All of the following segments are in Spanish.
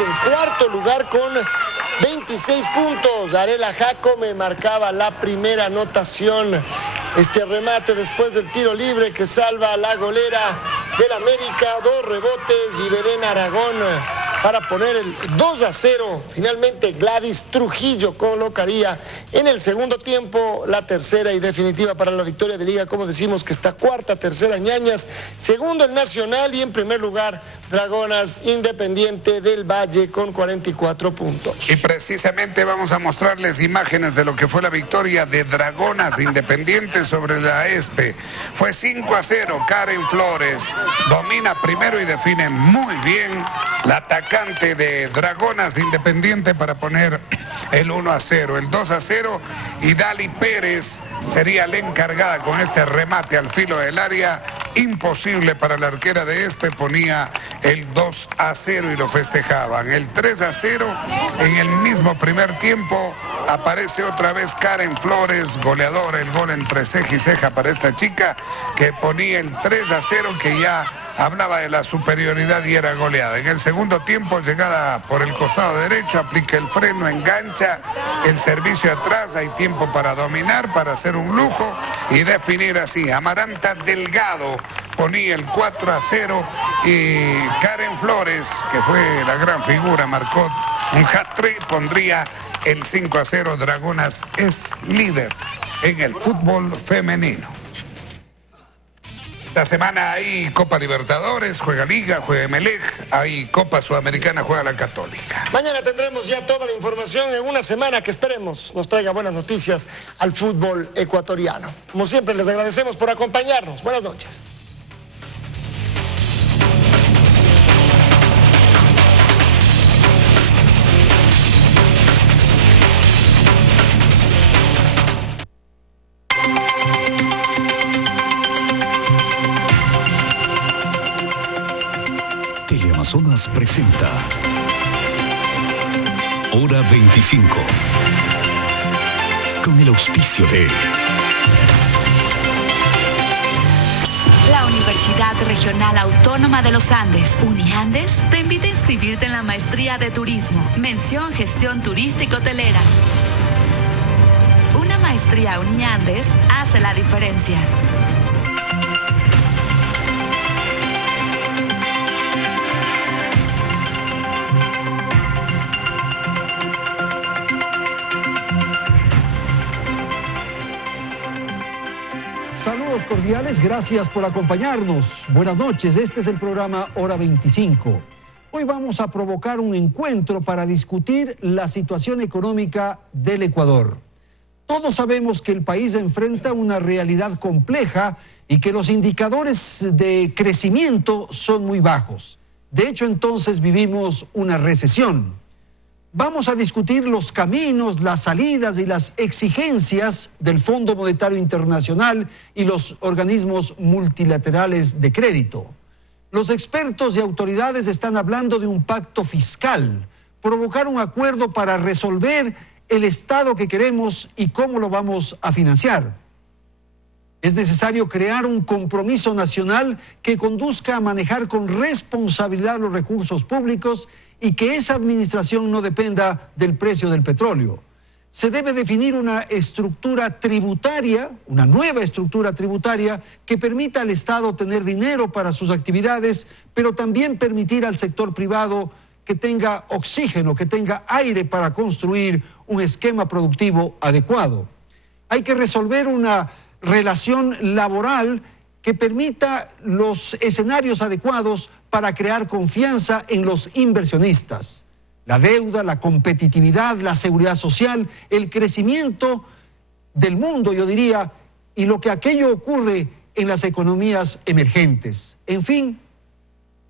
En cuarto lugar con 26 puntos. Arela Jacome marcaba la primera anotación. Este remate después del tiro libre que salva a la golera del América. 2 rebotes y Belén Aragón para poner el 2-0. Finalmente Gladys Trujillo colocaría en el segundo tiempo la tercera y definitiva para la victoria de Liga. Como decimos que está cuarta, tercera Ñañas, segundo el Nacional y en primer lugar Dragonas Independiente del Valle con 44 puntos. Y precisamente vamos a mostrarles imágenes de lo que fue la victoria de Dragonas de Independiente sobre la ESPE. Fue 5-0. Karen Flores domina primero y define muy bien la atacante de Dragonas de Independiente para poner el 1-0, el 2-0, y Dali Pérez sería la encargada con este remate al filo del área. Imposible para la arquera de ESPE, ponía el 2-0 y lo festejaban. El 3-0 en el mismo primer tiempo. Aparece otra vez Karen Flores, goleadora, el gol entre ceja y ceja para esta chica que ponía el 3-0, que ya hablaba de la superioridad y era goleada. En el segundo tiempo, llegada por el costado derecho, aplica el freno, engancha el servicio atrás, hay tiempo para dominar, para hacer un lujo y definir así. Amaranta Delgado ponía el 4-0 y Karen Flores, que fue la gran figura, marcó un hat-trick, pondría el 5-0. Dragonas es líder en el fútbol femenino. Esta semana hay Copa Libertadores, juega Liga, juega Emelec, hay Copa Sudamericana, juega la Católica. Mañana tendremos ya toda la información en una semana que esperemos nos traiga buenas noticias al fútbol ecuatoriano. Como siempre, les agradecemos por acompañarnos. Buenas noches. Teleamazonas presenta Hora 25 con el auspicio de la Universidad Regional Autónoma de los Andes, Uniandes, te invita a inscribirte en la Maestría de Turismo, mención Gestión Turístico-Hotelera. Una maestría Uniandes hace la diferencia. Saludos cordiales, gracias por acompañarnos. Buenas noches, este es el programa Hora 25. Hoy vamos a provocar un encuentro para discutir la situación económica del Ecuador. Todos sabemos que el país enfrenta una realidad compleja y que los indicadores de crecimiento son muy bajos. De hecho, entonces vivimos una recesión. Vamos a discutir los caminos, las salidas y las exigencias del Fondo Monetario Internacional y los organismos multilaterales de crédito. Los expertos y autoridades están hablando de un pacto fiscal, provocar un acuerdo para resolver el Estado que queremos y cómo lo vamos a financiar. Es necesario crear un compromiso nacional que conduzca a manejar con responsabilidad los recursos públicos y que esa administración no dependa del precio del petróleo. Se debe definir una estructura tributaria, una nueva estructura tributaria que permita al Estado tener dinero para sus actividades, pero también permitir al sector privado que tenga oxígeno, que tenga aire para construir un esquema productivo adecuado. Hay que resolver una relación laboral que permita los escenarios adecuados para crear confianza en los inversionistas. La deuda, la competitividad, la seguridad social, el crecimiento del mundo, yo diría, y lo que aquello ocurre en las economías emergentes. En fin,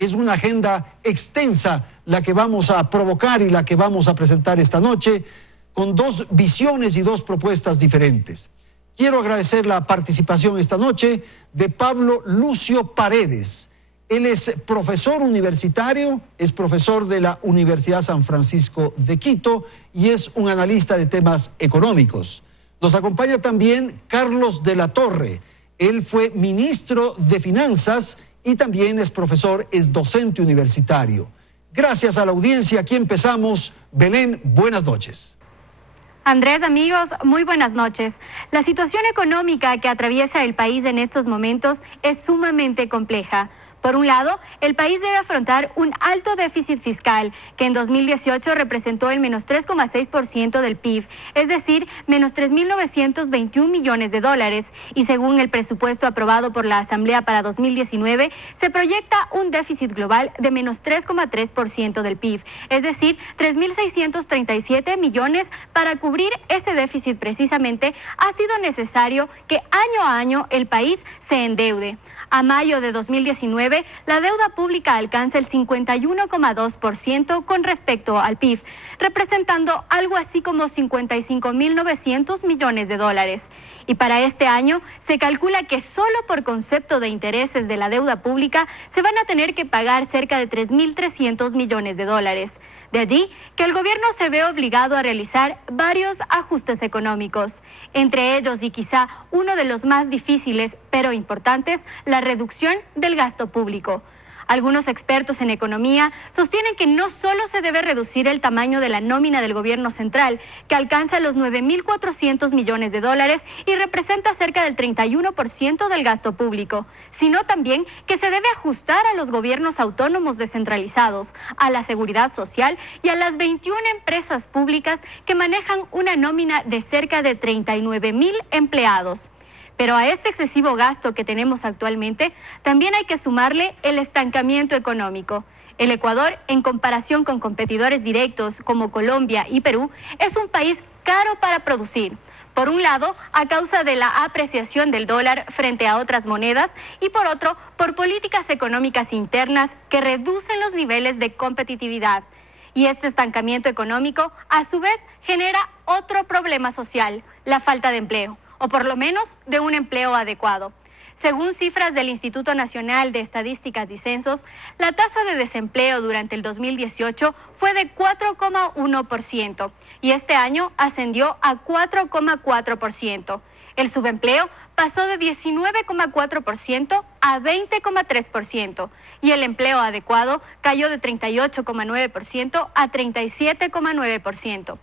es una agenda extensa la que vamos a provocar y la que vamos a presentar esta noche, con dos visiones y dos propuestas diferentes. Quiero agradecer la participación esta noche de Pablo Lucio Paredes. Él es profesor universitario, es profesor de la Universidad San Francisco de Quito y es un analista de temas económicos. Nos acompaña también Carlos de la Torre. Él fue ministro de Finanzas y también es profesor, es docente universitario. Gracias a la audiencia, aquí empezamos. Belén, buenas noches. Andrés, amigos, muy buenas noches. La situación económica que atraviesa el país en estos momentos es sumamente compleja. Por un lado, el país debe afrontar un alto déficit fiscal, que en 2018 representó el menos 3,6% del PIB, es decir, menos 3.921 millones de dólares. Y según el presupuesto aprobado por la Asamblea para 2019, se proyecta un déficit global de menos 3,3% del PIB, es decir, 3.637 millones. Para cubrir ese déficit precisamente ha sido necesario que año a año el país se endeude. A mayo de 2019, la deuda pública alcanza el 51,2% con respecto al PIB, representando algo así como 55.900 millones de dólares. Y para este año se calcula que solo por concepto de intereses de la deuda pública se van a tener que pagar cerca de 3.300 millones de dólares. De allí que el gobierno se ve obligado a realizar varios ajustes económicos, entre ellos y quizá uno de los más difíciles pero importantes, la reducción del gasto público. Algunos expertos en economía sostienen que no solo se debe reducir el tamaño de la nómina del gobierno central, que alcanza los 9.400 millones de dólares y representa cerca del 31% del gasto público, sino también que se debe ajustar a los gobiernos autónomos descentralizados, a la seguridad social y a las 21 empresas públicas que manejan una nómina de cerca de 39.000 empleados. Pero a este excesivo gasto que tenemos actualmente, también hay que sumarle el estancamiento económico. El Ecuador, en comparación con competidores directos como Colombia y Perú, es un país caro para producir. Por un lado, a causa de la apreciación del dólar frente a otras monedas y por otro, por políticas económicas internas que reducen los niveles de competitividad. Y este estancamiento económico, a su vez, genera otro problema social, la falta de empleo, o por lo menos de un empleo adecuado. Según cifras del Instituto Nacional de Estadísticas y Censos, la tasa de desempleo durante el 2018 fue de 4,1% y este año ascendió a 4,4%. El subempleo pasó de 19,4% a 20,3% y el empleo adecuado cayó de 38,9% a 37,9%.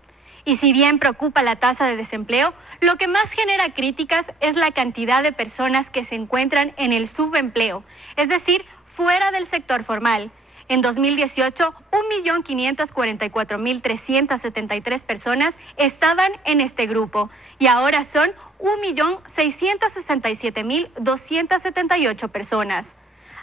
Y si bien preocupa la tasa de desempleo, lo que más genera críticas es la cantidad de personas que se encuentran en el subempleo, es decir, fuera del sector formal. En 2018, 1.544.373 personas estaban en este grupo y ahora son 1.667.278 personas.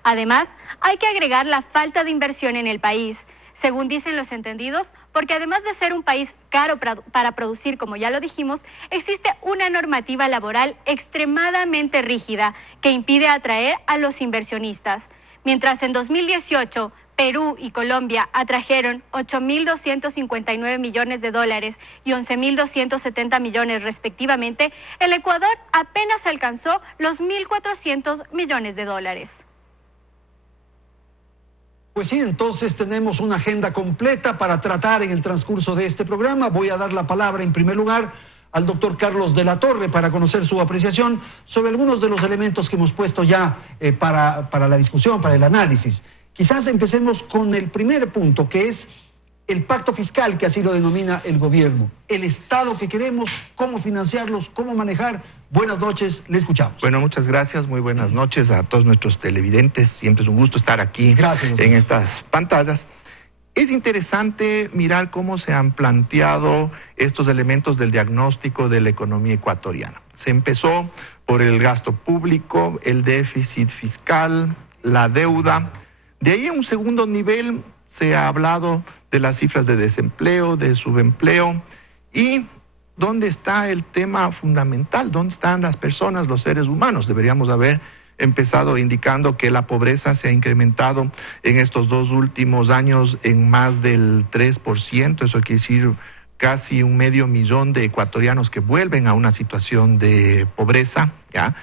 Además, hay que agregar la falta de inversión en el país, según dicen los entendidos, porque además de ser un país caro para producir, como ya lo dijimos, existe una normativa laboral extremadamente rígida que impide atraer a los inversionistas. Mientras en 2018 Perú y Colombia atrajeron 8.259 millones de dólares y 11.270 millones respectivamente, el Ecuador apenas alcanzó los 1.400 millones de dólares. Pues sí, entonces tenemos una agenda completa para tratar en el transcurso de este programa. Voy a dar la palabra en primer lugar al doctor Carlos de la Torre para conocer su apreciación sobre algunos de los elementos que hemos puesto ya para la discusión, para el análisis. Quizás empecemos con el primer punto, que es el pacto fiscal, que así lo denomina el gobierno. El Estado que queremos, cómo financiarlos, cómo manejar. Buenas noches, le escuchamos. Bueno, muchas gracias, muy buenas noches a todos nuestros televidentes. Siempre es un gusto estar aquí en estas pantallas. Es interesante mirar cómo se han planteado estos elementos del diagnóstico de la economía ecuatoriana. Se empezó por el gasto público, el déficit fiscal, la deuda. De ahí a un segundo nivel se ha hablado de las cifras de desempleo, de subempleo y ¿dónde está el tema fundamental? ¿Dónde están las personas, los seres humanos? Deberíamos haber empezado indicando que la pobreza se ha incrementado en estos 2 últimos años en más del 3%. Eso quiere decir casi 500,000 de ecuatorianos que vuelven a una situación de pobreza, ¿ya?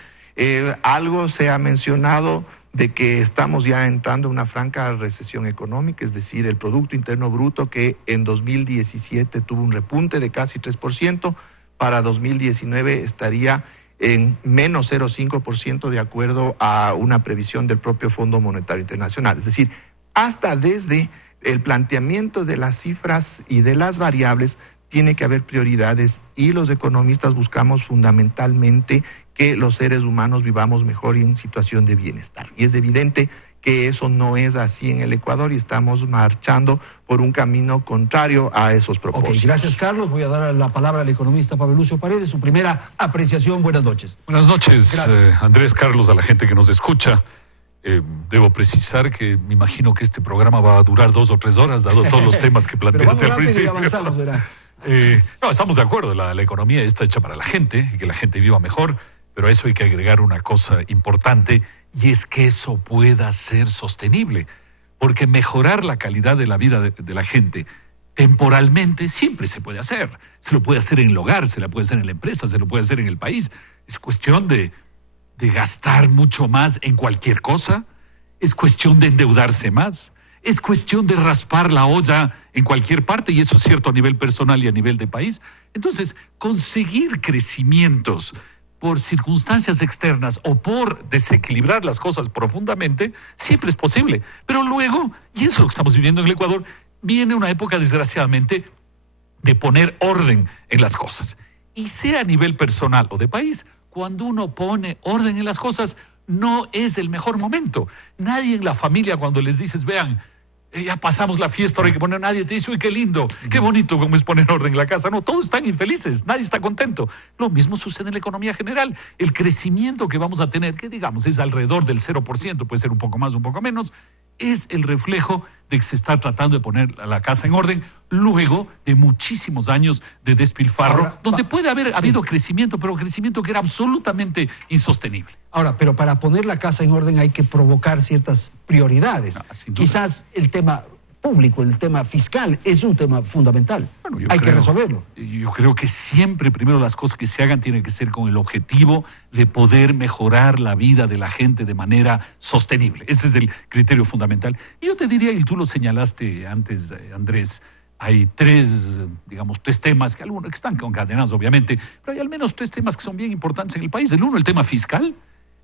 Algo se ha mencionado de que estamos ya entrando en una franca recesión económica, es decir, el Producto Interno Bruto que en 2017 tuvo un repunte de casi 3%, para 2019 estaría en menos 0,5% de acuerdo a una previsión del propio Fondo Monetario Internacional. Es decir, hasta desde el planteamiento de las cifras y de las variables tiene que haber prioridades y los economistas buscamos fundamentalmente que los seres humanos vivamos mejor y en situación de bienestar. Y es evidente que eso no es así en el Ecuador y estamos marchando por un camino contrario a esos propósitos. Ok, gracias Carlos. Voy a dar la palabra al economista Pablo Lucio Paredes, su primera apreciación. Buenas noches. Buenas noches, Andrés, Carlos, a la gente que nos escucha. Debo precisar que me imagino que este programa va a durar 2 o 3 horas, dado todos los temas que planteaste al principio. Avanzamos, ¿verdad? No, estamos de acuerdo, la economía está hecha para la gente y que la gente viva mejor, pero a eso hay que agregar una cosa importante y es que eso pueda ser sostenible, porque mejorar la calidad de la vida de la gente temporalmente siempre se puede hacer. Se lo puede hacer en el hogar, se lo puede hacer en la empresa, se lo puede hacer en el país. Es cuestión de gastar mucho más en cualquier cosa, es cuestión de endeudarse más, es cuestión de raspar la olla en cualquier parte, y eso es cierto a nivel personal y a nivel de país. Entonces, conseguir crecimientos por circunstancias externas o por desequilibrar las cosas profundamente, siempre es posible. Pero luego, y eso es lo que estamos viviendo en el Ecuador, viene una época, desgraciadamente, de poner orden en las cosas. Y sea a nivel personal o de país, cuando uno pone orden en las cosas, no es el mejor momento. Nadie en la familia, cuando les dices, vean, ya pasamos la fiesta, ahora hay que poner, nadie te dice, uy, qué lindo, qué bonito cómo es poner orden en la casa. No, todos están infelices, nadie está contento. Lo mismo sucede en la economía general. El crecimiento que vamos a tener, que digamos es alrededor del 0%, puede ser un poco más, un poco menos, es el reflejo de que se está tratando de poner la casa en orden luego de muchísimos años de despilfarro, ahora, donde puede haber habido crecimiento, pero crecimiento que era absolutamente insostenible. Ahora, pero para poner la casa en orden hay que provocar ciertas prioridades. Quizás el tema público, el tema fiscal, es un tema fundamental. Bueno, hay que resolverlo. Yo creo que siempre, primero, las cosas que se hagan tienen que ser con el objetivo de poder mejorar la vida de la gente de manera sostenible. Ese es el criterio fundamental. Y yo te diría, y tú lo señalaste antes, Andrés, hay tres temas que algunos que están concadenados, obviamente, pero hay al menos 3 temas que son bien importantes en el país. El uno, el tema fiscal.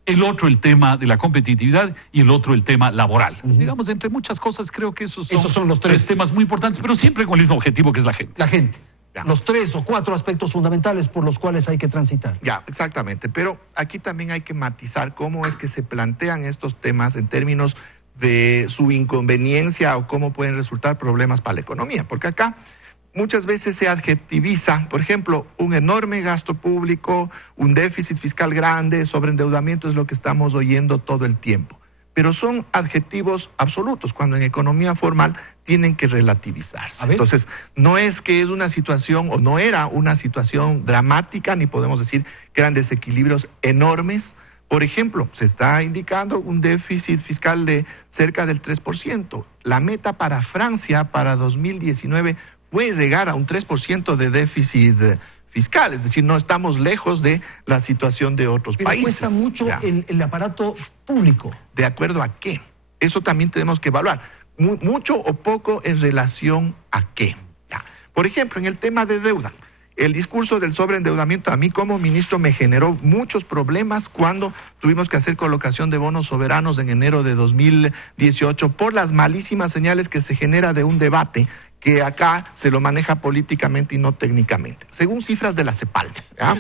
El otro, el tema de la competitividad, y el otro, el tema laboral. Digamos, entre muchas cosas, creo que esos son los 3 temas muy importantes, pero siempre con el mismo objetivo, que es la gente. La gente. Ya. Los 3 o 4 aspectos fundamentales por los cuales hay que transitar. Ya, exactamente. Pero aquí también hay que matizar cómo es que se plantean estos temas en términos de su inconveniencia o cómo pueden resultar problemas para la economía. Porque acá muchas veces se adjetiviza, por ejemplo, un enorme gasto público, un déficit fiscal grande, sobreendeudamiento, es lo que estamos oyendo todo el tiempo. Pero son adjetivos absolutos, cuando en economía formal tienen que relativizarse. Entonces, no es que es una situación, o no era una situación dramática, ni podemos decir que eran desequilibrios enormes. Por ejemplo, se está indicando un déficit fiscal de cerca del 3%. La meta para Francia para 2019 puede llegar a un 3% de déficit fiscal, es decir, no estamos lejos de la situación de otros países. Cuesta mucho el aparato público. ¿De acuerdo a qué? Eso también tenemos que evaluar. Mucho o poco en relación a qué. Ya. Por ejemplo, en el tema de deuda, el discurso del sobreendeudamiento a mí como ministro me generó muchos problemas cuando tuvimos que hacer colocación de bonos soberanos en enero de 2018 por las malísimas señales que se genera de un debate que acá se lo maneja políticamente y no técnicamente. Según cifras de la CEPAL, ¿ya?,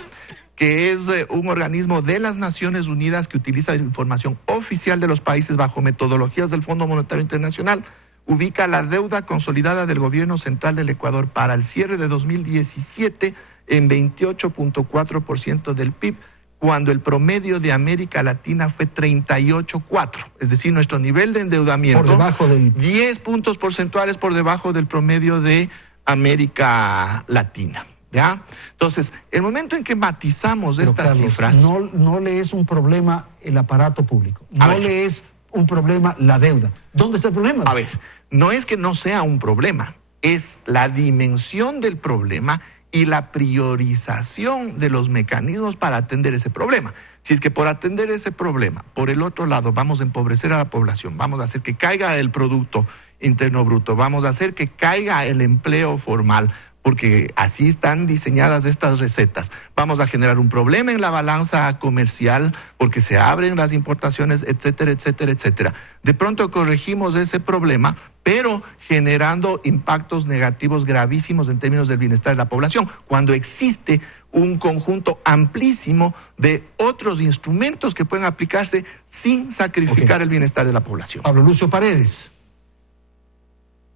que es un organismo de las Naciones Unidas que utiliza información oficial de los países bajo metodologías del Fondo Monetario Internacional, ubica la deuda consolidada del gobierno central del Ecuador para el cierre de 2017 en 28.4% del PIB, cuando el promedio de América Latina fue 38.4%. Es decir, nuestro nivel de endeudamiento, por debajo del 10 puntos porcentuales por debajo del promedio de América Latina. ¿Ya? Entonces, el momento en que matizamos estas Carlos, cifras... No le es un problema el aparato público, no le es un problema la deuda. ¿Dónde está el problema? A ver, no es que no sea un problema, es la dimensión del problema y la priorización de los mecanismos para atender ese problema. Si es que por atender ese problema, por el otro lado, vamos a empobrecer a la población, vamos a hacer que caiga el Producto Interno Bruto, vamos a hacer que caiga el empleo formal, porque así están diseñadas estas recetas. Vamos a generar un problema en la balanza comercial porque se abren las importaciones, etcétera, etcétera, etcétera. De pronto corregimos ese problema, pero generando impactos negativos gravísimos en términos del bienestar de la población, cuando existe un conjunto amplísimo de otros instrumentos que pueden aplicarse sin sacrificar el bienestar de la población. Pablo Lucio Paredes.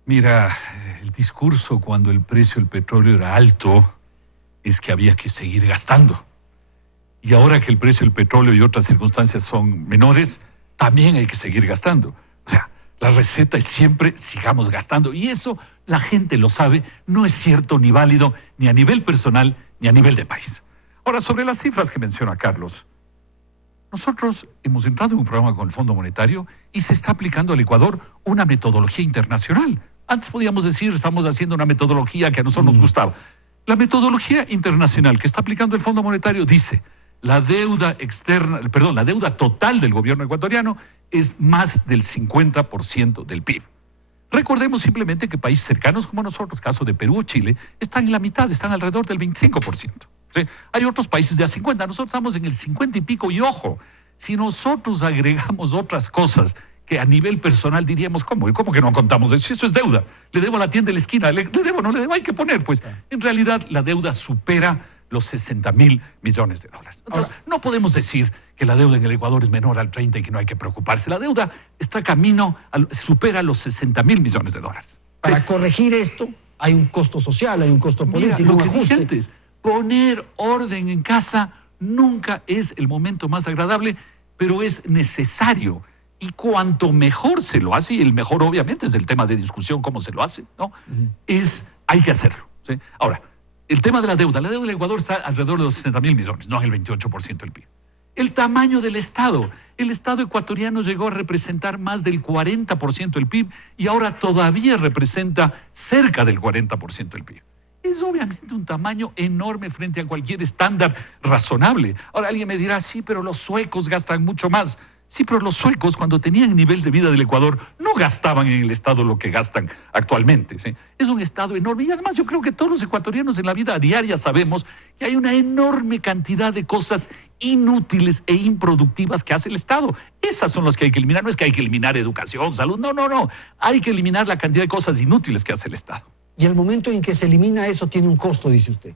Mira, el discurso cuando el precio del petróleo era alto es que había que seguir gastando. Y ahora que el precio del petróleo y otras circunstancias son menores, también hay que seguir gastando. O sea, la receta es siempre sigamos gastando. Y eso la gente lo sabe, no es cierto ni válido ni a nivel personal ni a nivel de país. Ahora, sobre las cifras que menciona Carlos, nosotros hemos entrado en un programa con el Fondo Monetario y se está aplicando al Ecuador una metodología internacional. Antes podíamos decir, estamos haciendo una metodología que a nosotros nos gustaba. La metodología internacional que está aplicando el Fondo Monetario dice, la deuda total del gobierno ecuatoriano es más del 50% del PIB. Recordemos simplemente que países cercanos como nosotros, caso de Perú o Chile, están en la mitad, están alrededor del 25%. ¿Sí? Hay otros países de a 50%, nosotros estamos en el 50 y pico, y ojo, si nosotros agregamos otras cosas que a nivel personal diríamos, ¿cómo que no contamos eso? Eso es deuda. Le debo a la tienda de la esquina, le debo, no le debo, hay que poner, pues. En realidad, la deuda supera los 60.000 millones de dólares. Entonces, no podemos decir que la deuda en el Ecuador es menor al 30 y que no hay que preocuparse. La deuda está camino, supera los 60.000 millones de dólares. Para corregir esto, hay un costo social, hay un costo político, lo un que ajuste. dije antes, poner orden en casa nunca es el momento más agradable, pero es necesario. Y cuanto mejor se lo hace, y el mejor obviamente es el tema de discusión, cómo se lo hace, ¿no? Hay que hacerlo, ¿sí? Ahora, el tema de la deuda del Ecuador está alrededor de los 60.000 millones, no en el 28% del PIB. El tamaño del Estado. El Estado ecuatoriano llegó a representar más del 40% del PIB y ahora todavía representa cerca del 40% del PIB. Es obviamente un tamaño enorme frente a cualquier estándar razonable. Ahora alguien me dirá, sí, pero los suecos gastan mucho más. Sí, pero los suecos, cuando tenían el nivel de vida del Ecuador, no gastaban en el Estado lo que gastan actualmente, ¿sí? Es un Estado enorme. Y además yo creo que todos los ecuatorianos en la vida diaria sabemos que hay una enorme cantidad de cosas inútiles e improductivas que hace el Estado. Esas son las que hay que eliminar. No es que hay que eliminar educación, salud. No. Hay que eliminar la cantidad de cosas inútiles que hace el Estado. Y el momento en que se elimina eso tiene un costo, dice usted.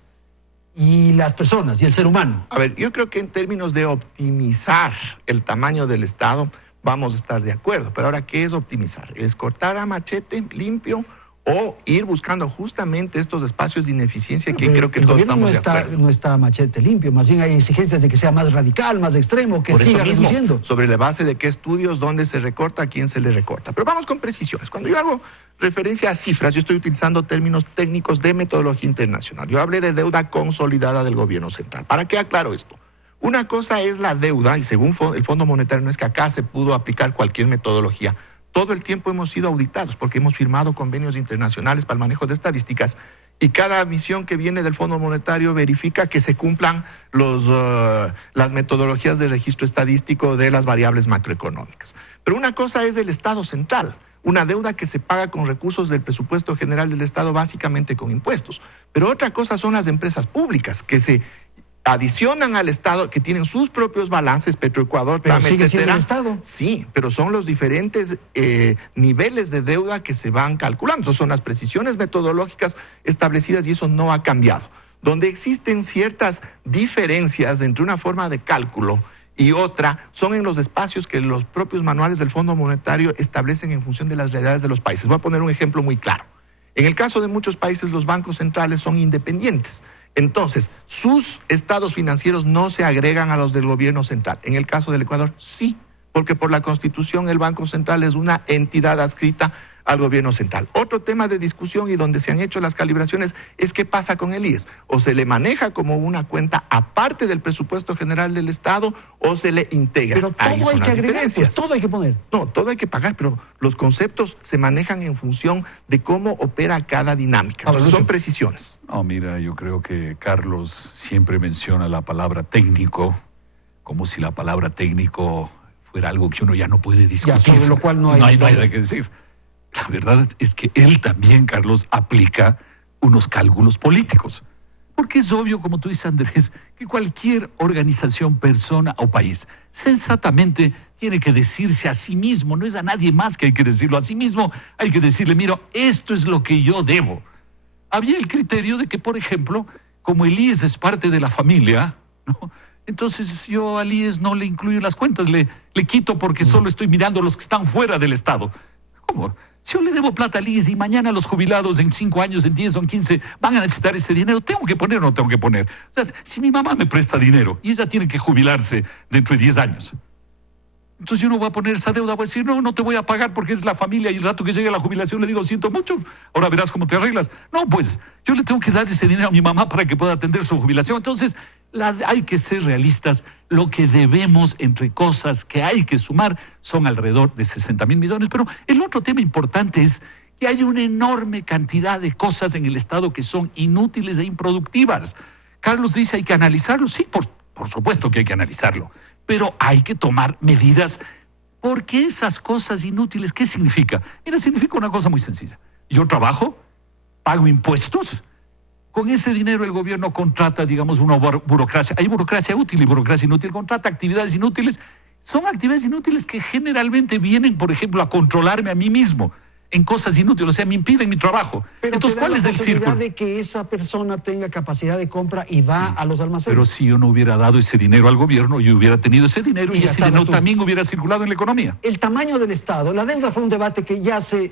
Y las personas y el ser humano. A ver, yo creo que en términos de optimizar el tamaño del Estado vamos a estar de acuerdo. Pero ahora, ¿qué es optimizar? ¿Es cortar a machete limpio o ir buscando justamente estos espacios de ineficiencia que creo que todos estamos de acuerdo? No está a machete limpio, más bien hay exigencias de que sea más radical, más extremo, que siga reduciendo. Sobre la base de qué estudios, dónde se recorta, a quién se le recorta. Pero vamos con precisiones. Cuando yo hago referencia a cifras, yo estoy utilizando términos técnicos de metodología internacional. Yo hablé de deuda consolidada del gobierno central. ¿Para qué aclaro esto? Una cosa es la deuda, y según el Fondo Monetario no es que acá se pudo aplicar cualquier metodología. Todo el tiempo hemos sido auditados porque hemos firmado convenios internacionales para el manejo de estadísticas y cada misión que viene del Fondo Monetario verifica que se cumplan las metodologías de registro estadístico de las variables macroeconómicas. Pero una cosa es el Estado central, una deuda que se paga con recursos del presupuesto general del Estado, básicamente con impuestos. Pero otra cosa son las empresas públicas que se adicionan al Estado, que tienen sus propios balances, Petroecuador, TAM, etcétera. El Estado. Sí, pero son los diferentes niveles de deuda que se van calculando. Entonces son las precisiones metodológicas establecidas y eso no ha cambiado. Donde existen ciertas diferencias entre una forma de cálculo y otra son en los espacios que los propios manuales del Fondo Monetario establecen en función de las realidades de los países. Voy a poner un ejemplo muy claro. En el caso de muchos países, los bancos centrales son independientes. Entonces, sus estados financieros no se agregan a los del gobierno central. En el caso del Ecuador, sí, porque por la Constitución el Banco Central es una entidad adscrita al gobierno central. Otro tema de discusión y donde se han hecho las calibraciones es qué pasa con el IES. O se le maneja como una cuenta aparte del presupuesto general del Estado o se le integra. Pero todo hay que agregar, pues, todo hay que poner. No, todo hay que pagar, pero los conceptos se manejan en función de cómo opera cada dinámica. Entonces son precisiones. No, mira, yo creo que Carlos siempre menciona la palabra técnico como si la palabra técnico fuera algo que uno ya no puede discutir. Ya, sobre lo cual no hay nada que decir. La verdad es que él también, Carlos, aplica unos cálculos políticos. Porque es obvio, como tú dices, Andrés, que cualquier organización, persona o país sensatamente tiene que decirse a sí mismo, no es a nadie más que hay que decirlo, a sí mismo hay que decirle, mira, esto es lo que yo debo. Había el criterio de que, por ejemplo, como el IES es parte de la familia, ¿no? Entonces yo al IES no le incluyo en las cuentas, le quito porque solo estoy mirando a los que están fuera del Estado. ¿Cómo? Si yo le debo plata al IES y mañana los jubilados en 5 años, en 10 o en 15 van a necesitar ese dinero, ¿tengo que poner o no tengo que poner? O sea, si mi mamá me presta dinero y ella tiene que jubilarse dentro de 10 años, entonces yo no voy a poner esa deuda, voy a decir, no te voy a pagar porque es la familia y el rato que llegue a la jubilación le digo, siento mucho, ahora verás cómo te arreglas. No, pues yo le tengo que dar ese dinero a mi mamá para que pueda atender su jubilación. Entonces, hay que ser realistas. Lo que debemos entre cosas que hay que sumar son alrededor de 60,000 millones. Pero el otro tema importante es que hay una enorme cantidad de cosas en el Estado que son inútiles e improductivas. Carlos dice, hay que analizarlo. Sí, por supuesto que hay que analizarlo. Pero hay que tomar medidas, porque esas cosas inútiles, ¿qué significa? Mira, significa una cosa muy sencilla. Yo trabajo, pago impuestos, con ese dinero el gobierno contrata, digamos, una burocracia. Hay burocracia útil y burocracia inútil, contrata actividades inútiles. Son actividades inútiles que generalmente vienen, por ejemplo, a controlarme a mí mismo en cosas inútiles, o sea, me impiden mi trabajo. Pero entonces, ¿cuál es el círculo? de que esa persona tenga capacidad de compra y va a los almacenes. Pero si yo no hubiera dado ese dinero al gobierno, yo hubiera tenido ese dinero y ese dinero también hubiera circulado en la economía. El tamaño del Estado, la deuda fue un debate que ya se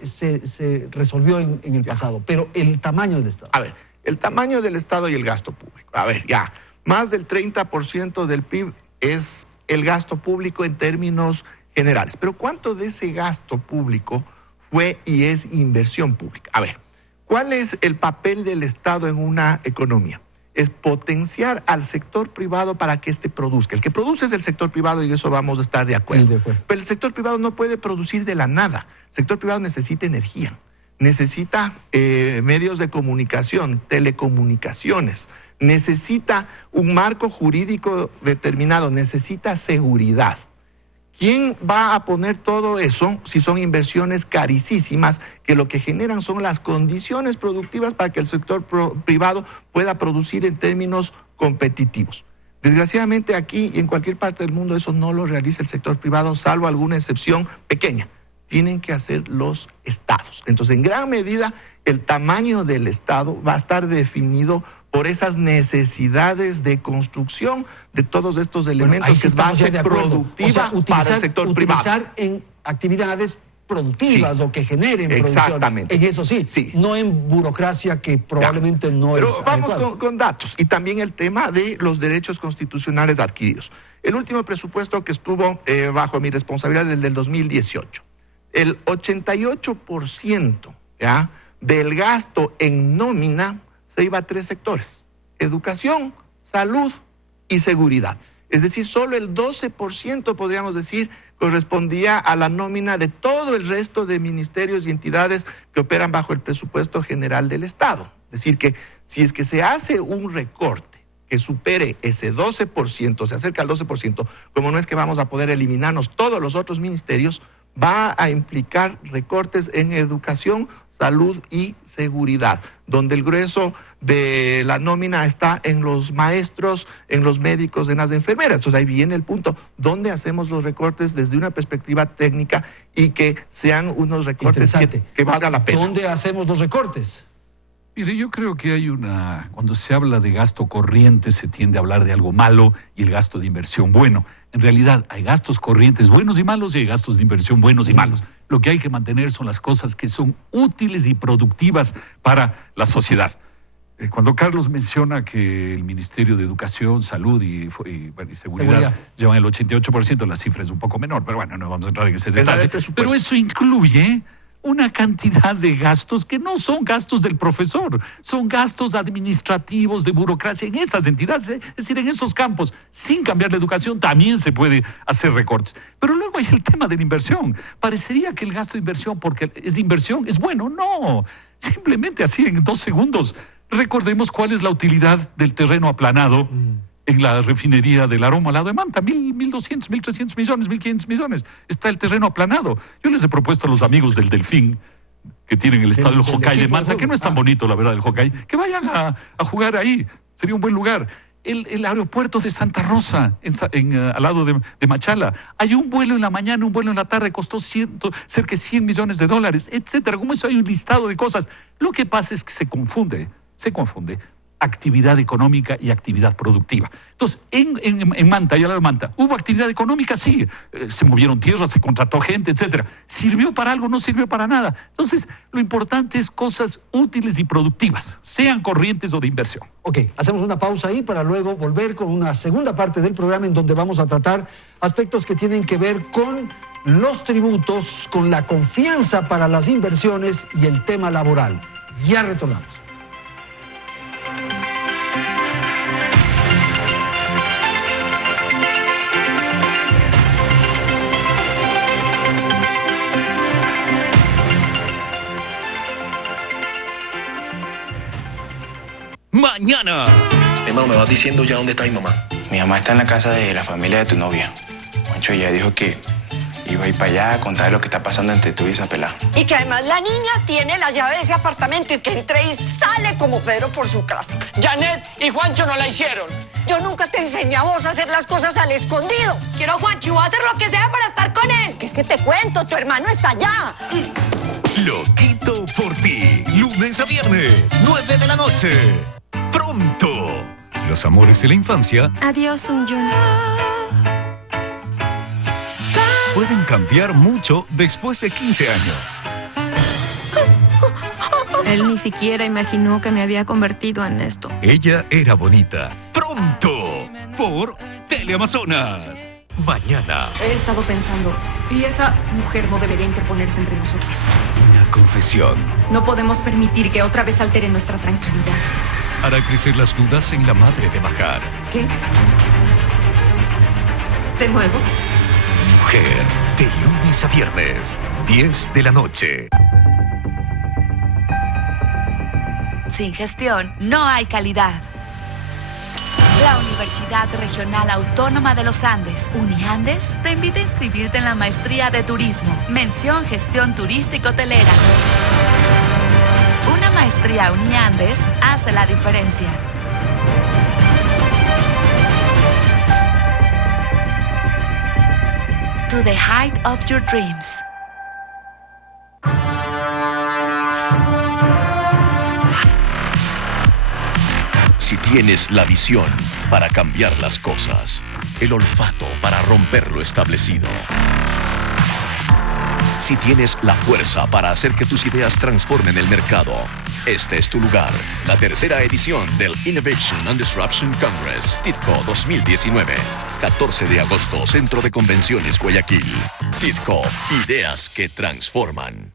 resolvió en el pasado, pero el tamaño del Estado. A ver, el tamaño del Estado y el gasto público. A ver, ya, más del 30% del PIB es el gasto público en términos generales. Pero ¿cuánto de ese gasto público fue y es inversión pública? A ver, ¿cuál es el papel del Estado en una economía? Es potenciar al sector privado para que éste produzca. El que produce es el sector privado y eso vamos a estar de acuerdo. Pero el sector privado no puede producir de la nada. El sector privado necesita energía, necesita medios de comunicación, telecomunicaciones, necesita un marco jurídico determinado, necesita seguridad. ¿Quién va a poner todo eso si son inversiones carísimas que lo que generan son las condiciones productivas para que el sector privado pueda producir en términos competitivos? Desgraciadamente aquí y en cualquier parte del mundo eso no lo realiza el sector privado, salvo alguna excepción pequeña. Tienen que hacer los estados. Entonces, en gran medida, el tamaño del Estado va a estar definido por esas necesidades de construcción de todos estos elementos que es base productiva para el sector privado. Utilizar en actividades productivas o que generen producción. Exactamente. En eso sí, no en burocracia que probablemente no es Pero vamos con datos y también el tema de los derechos constitucionales adquiridos. El último presupuesto que estuvo bajo mi responsabilidad es el del 2018. El 88% del gasto en nómina se iba a 3 sectores: educación, salud y seguridad. Es decir, solo el 12%, podríamos decir, correspondía a la nómina de todo el resto de ministerios y entidades que operan bajo el presupuesto general del Estado. Es decir, que si es que se hace un recorte que supere ese 12%, se acerca al 12%, como no es que vamos a poder eliminarnos todos los otros ministerios, va a implicar recortes en educación, salud y seguridad, donde el grueso de la nómina está en los maestros, en los médicos, en las enfermeras. Entonces ahí viene el punto, ¿dónde hacemos los recortes desde una perspectiva técnica y que sean unos recortes que valga la pena? ¿Dónde hacemos los recortes? Mire, yo creo que cuando se habla de gasto corriente se tiende a hablar de algo malo y el gasto de inversión bueno. En realidad hay gastos corrientes buenos y malos y hay gastos de inversión buenos y malos. Lo que hay que mantener son las cosas que son útiles y productivas para la sociedad. Cuando Carlos menciona que el Ministerio de Educación, Salud y Seguridad llevan el 88%, la cifra es un poco menor, pero bueno, no vamos a entrar en ese detalle. Pero eso incluye una cantidad de gastos que no son gastos del profesor, son gastos administrativos, de burocracia en esas entidades, es decir, en esos campos. Sin cambiar la educación también se puede hacer recortes. Pero luego hay el tema de la inversión. Parecería que el gasto de inversión, porque es inversión, es bueno. No, simplemente así en 2 segundos. Recordemos cuál es la utilidad del terreno aplanado en la refinería del Aroma al lado de Manta. 1.200, 1.300 millones, 1.500 millones. Está el terreno aplanado. Yo les he propuesto a los amigos del Delfín que tienen el estadio del Hokkaido de equipo de Manta, que no es tan fútbol. bonito, la verdad, el Hokkaido, que vayan a jugar ahí, sería un buen lugar. El aeropuerto de Santa Rosa, al lado de Machala. Hay un vuelo en la mañana, un vuelo en la tarde, costó cerca de $100 millones, etcétera. Como eso hay un listado de cosas. Lo que pasa es que se confunde actividad económica y actividad productiva. Entonces, en Manta, y al lado de Manta, ¿hubo actividad económica? Sí. Se movieron tierras, se contrató gente, etcétera. ¿Sirvió para algo? No sirvió para nada. Entonces, lo importante es cosas útiles y productivas, sean corrientes o de inversión. Ok, hacemos una pausa ahí para luego volver con una segunda parte del programa en donde vamos a tratar aspectos que tienen que ver con los tributos, con la confianza para las inversiones y el tema laboral. Ya retornamos. Mañana. Hermano, ¿me vas diciendo ya dónde está mi mamá? Mi mamá está en la casa de la familia de tu novia. Juancho ya dijo que iba a ir para allá a contar lo que está pasando entre tú y esa pelada. Y que además la niña tiene la llave de ese apartamento y que entra y sale como Pedro por su casa. Janet y Juancho no la hicieron. Yo nunca te enseñé a vos a hacer las cosas al escondido. Quiero a Juancho y voy a hacer lo que sea para estar con él. Que es que te cuento, tu hermano está allá. Lo quito por ti. Lunes a viernes, 9 de la noche. Pronto. Los amores de la infancia Adiós, Sunjun. pueden cambiar mucho después de 15 años. Él ni siquiera imaginó que me había convertido en esto. Ella era bonita. Pronto. Por Teleamazonas. Mañana. He estado pensando, y esa mujer no debería interponerse entre nosotros. Una confesión. No podemos permitir que otra vez altere nuestra tranquilidad. Hará crecer las dudas en la madre de Bajar. ¿Qué? ¿De nuevo? Mujer. De lunes a viernes, 10 de la noche. Sin gestión no hay calidad. La Universidad Regional Autónoma de los Andes, Uniandes, te invita a inscribirte en la Maestría de Turismo, mención Gestión Turístico-Hotelera. Una maestría Uniandes hace la diferencia. To the height of your dreams. Si tienes la visión para cambiar las cosas, el olfato para romper lo establecido, si tienes la fuerza para hacer que tus ideas transformen el mercado, este es tu lugar. La tercera edición del Innovation and Disruption Congress, TIDCO 2019. 14 de agosto, Centro de Convenciones Guayaquil. TIDCO, ideas que transforman.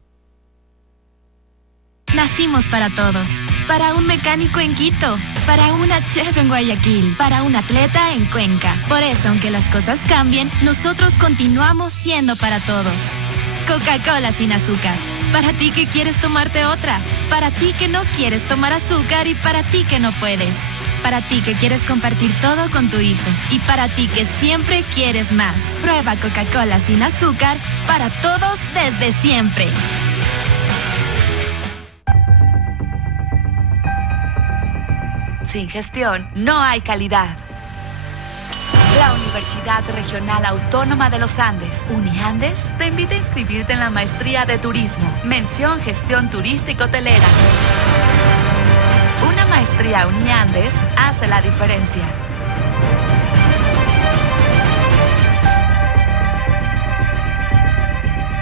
Nacimos para todos. Para un mecánico en Quito. Para una chef en Guayaquil. Para un atleta en Cuenca. Por eso, aunque las cosas cambien, nosotros continuamos siendo para todos. Coca-Cola sin azúcar. Para ti que quieres tomarte otra. Para ti que no quieres tomar azúcar y para ti que no puedes. Para ti que quieres compartir todo con tu hijo. Y para ti que siempre quieres más. Prueba Coca-Cola sin azúcar para todos desde siempre. Sin gestión no hay calidad. La Universidad Regional Autónoma de los Andes, Uniandes, te invita a inscribirte en la Maestría de Turismo, mención Gestión Turístico-Hotelera. Una maestría Uniandes hace la diferencia.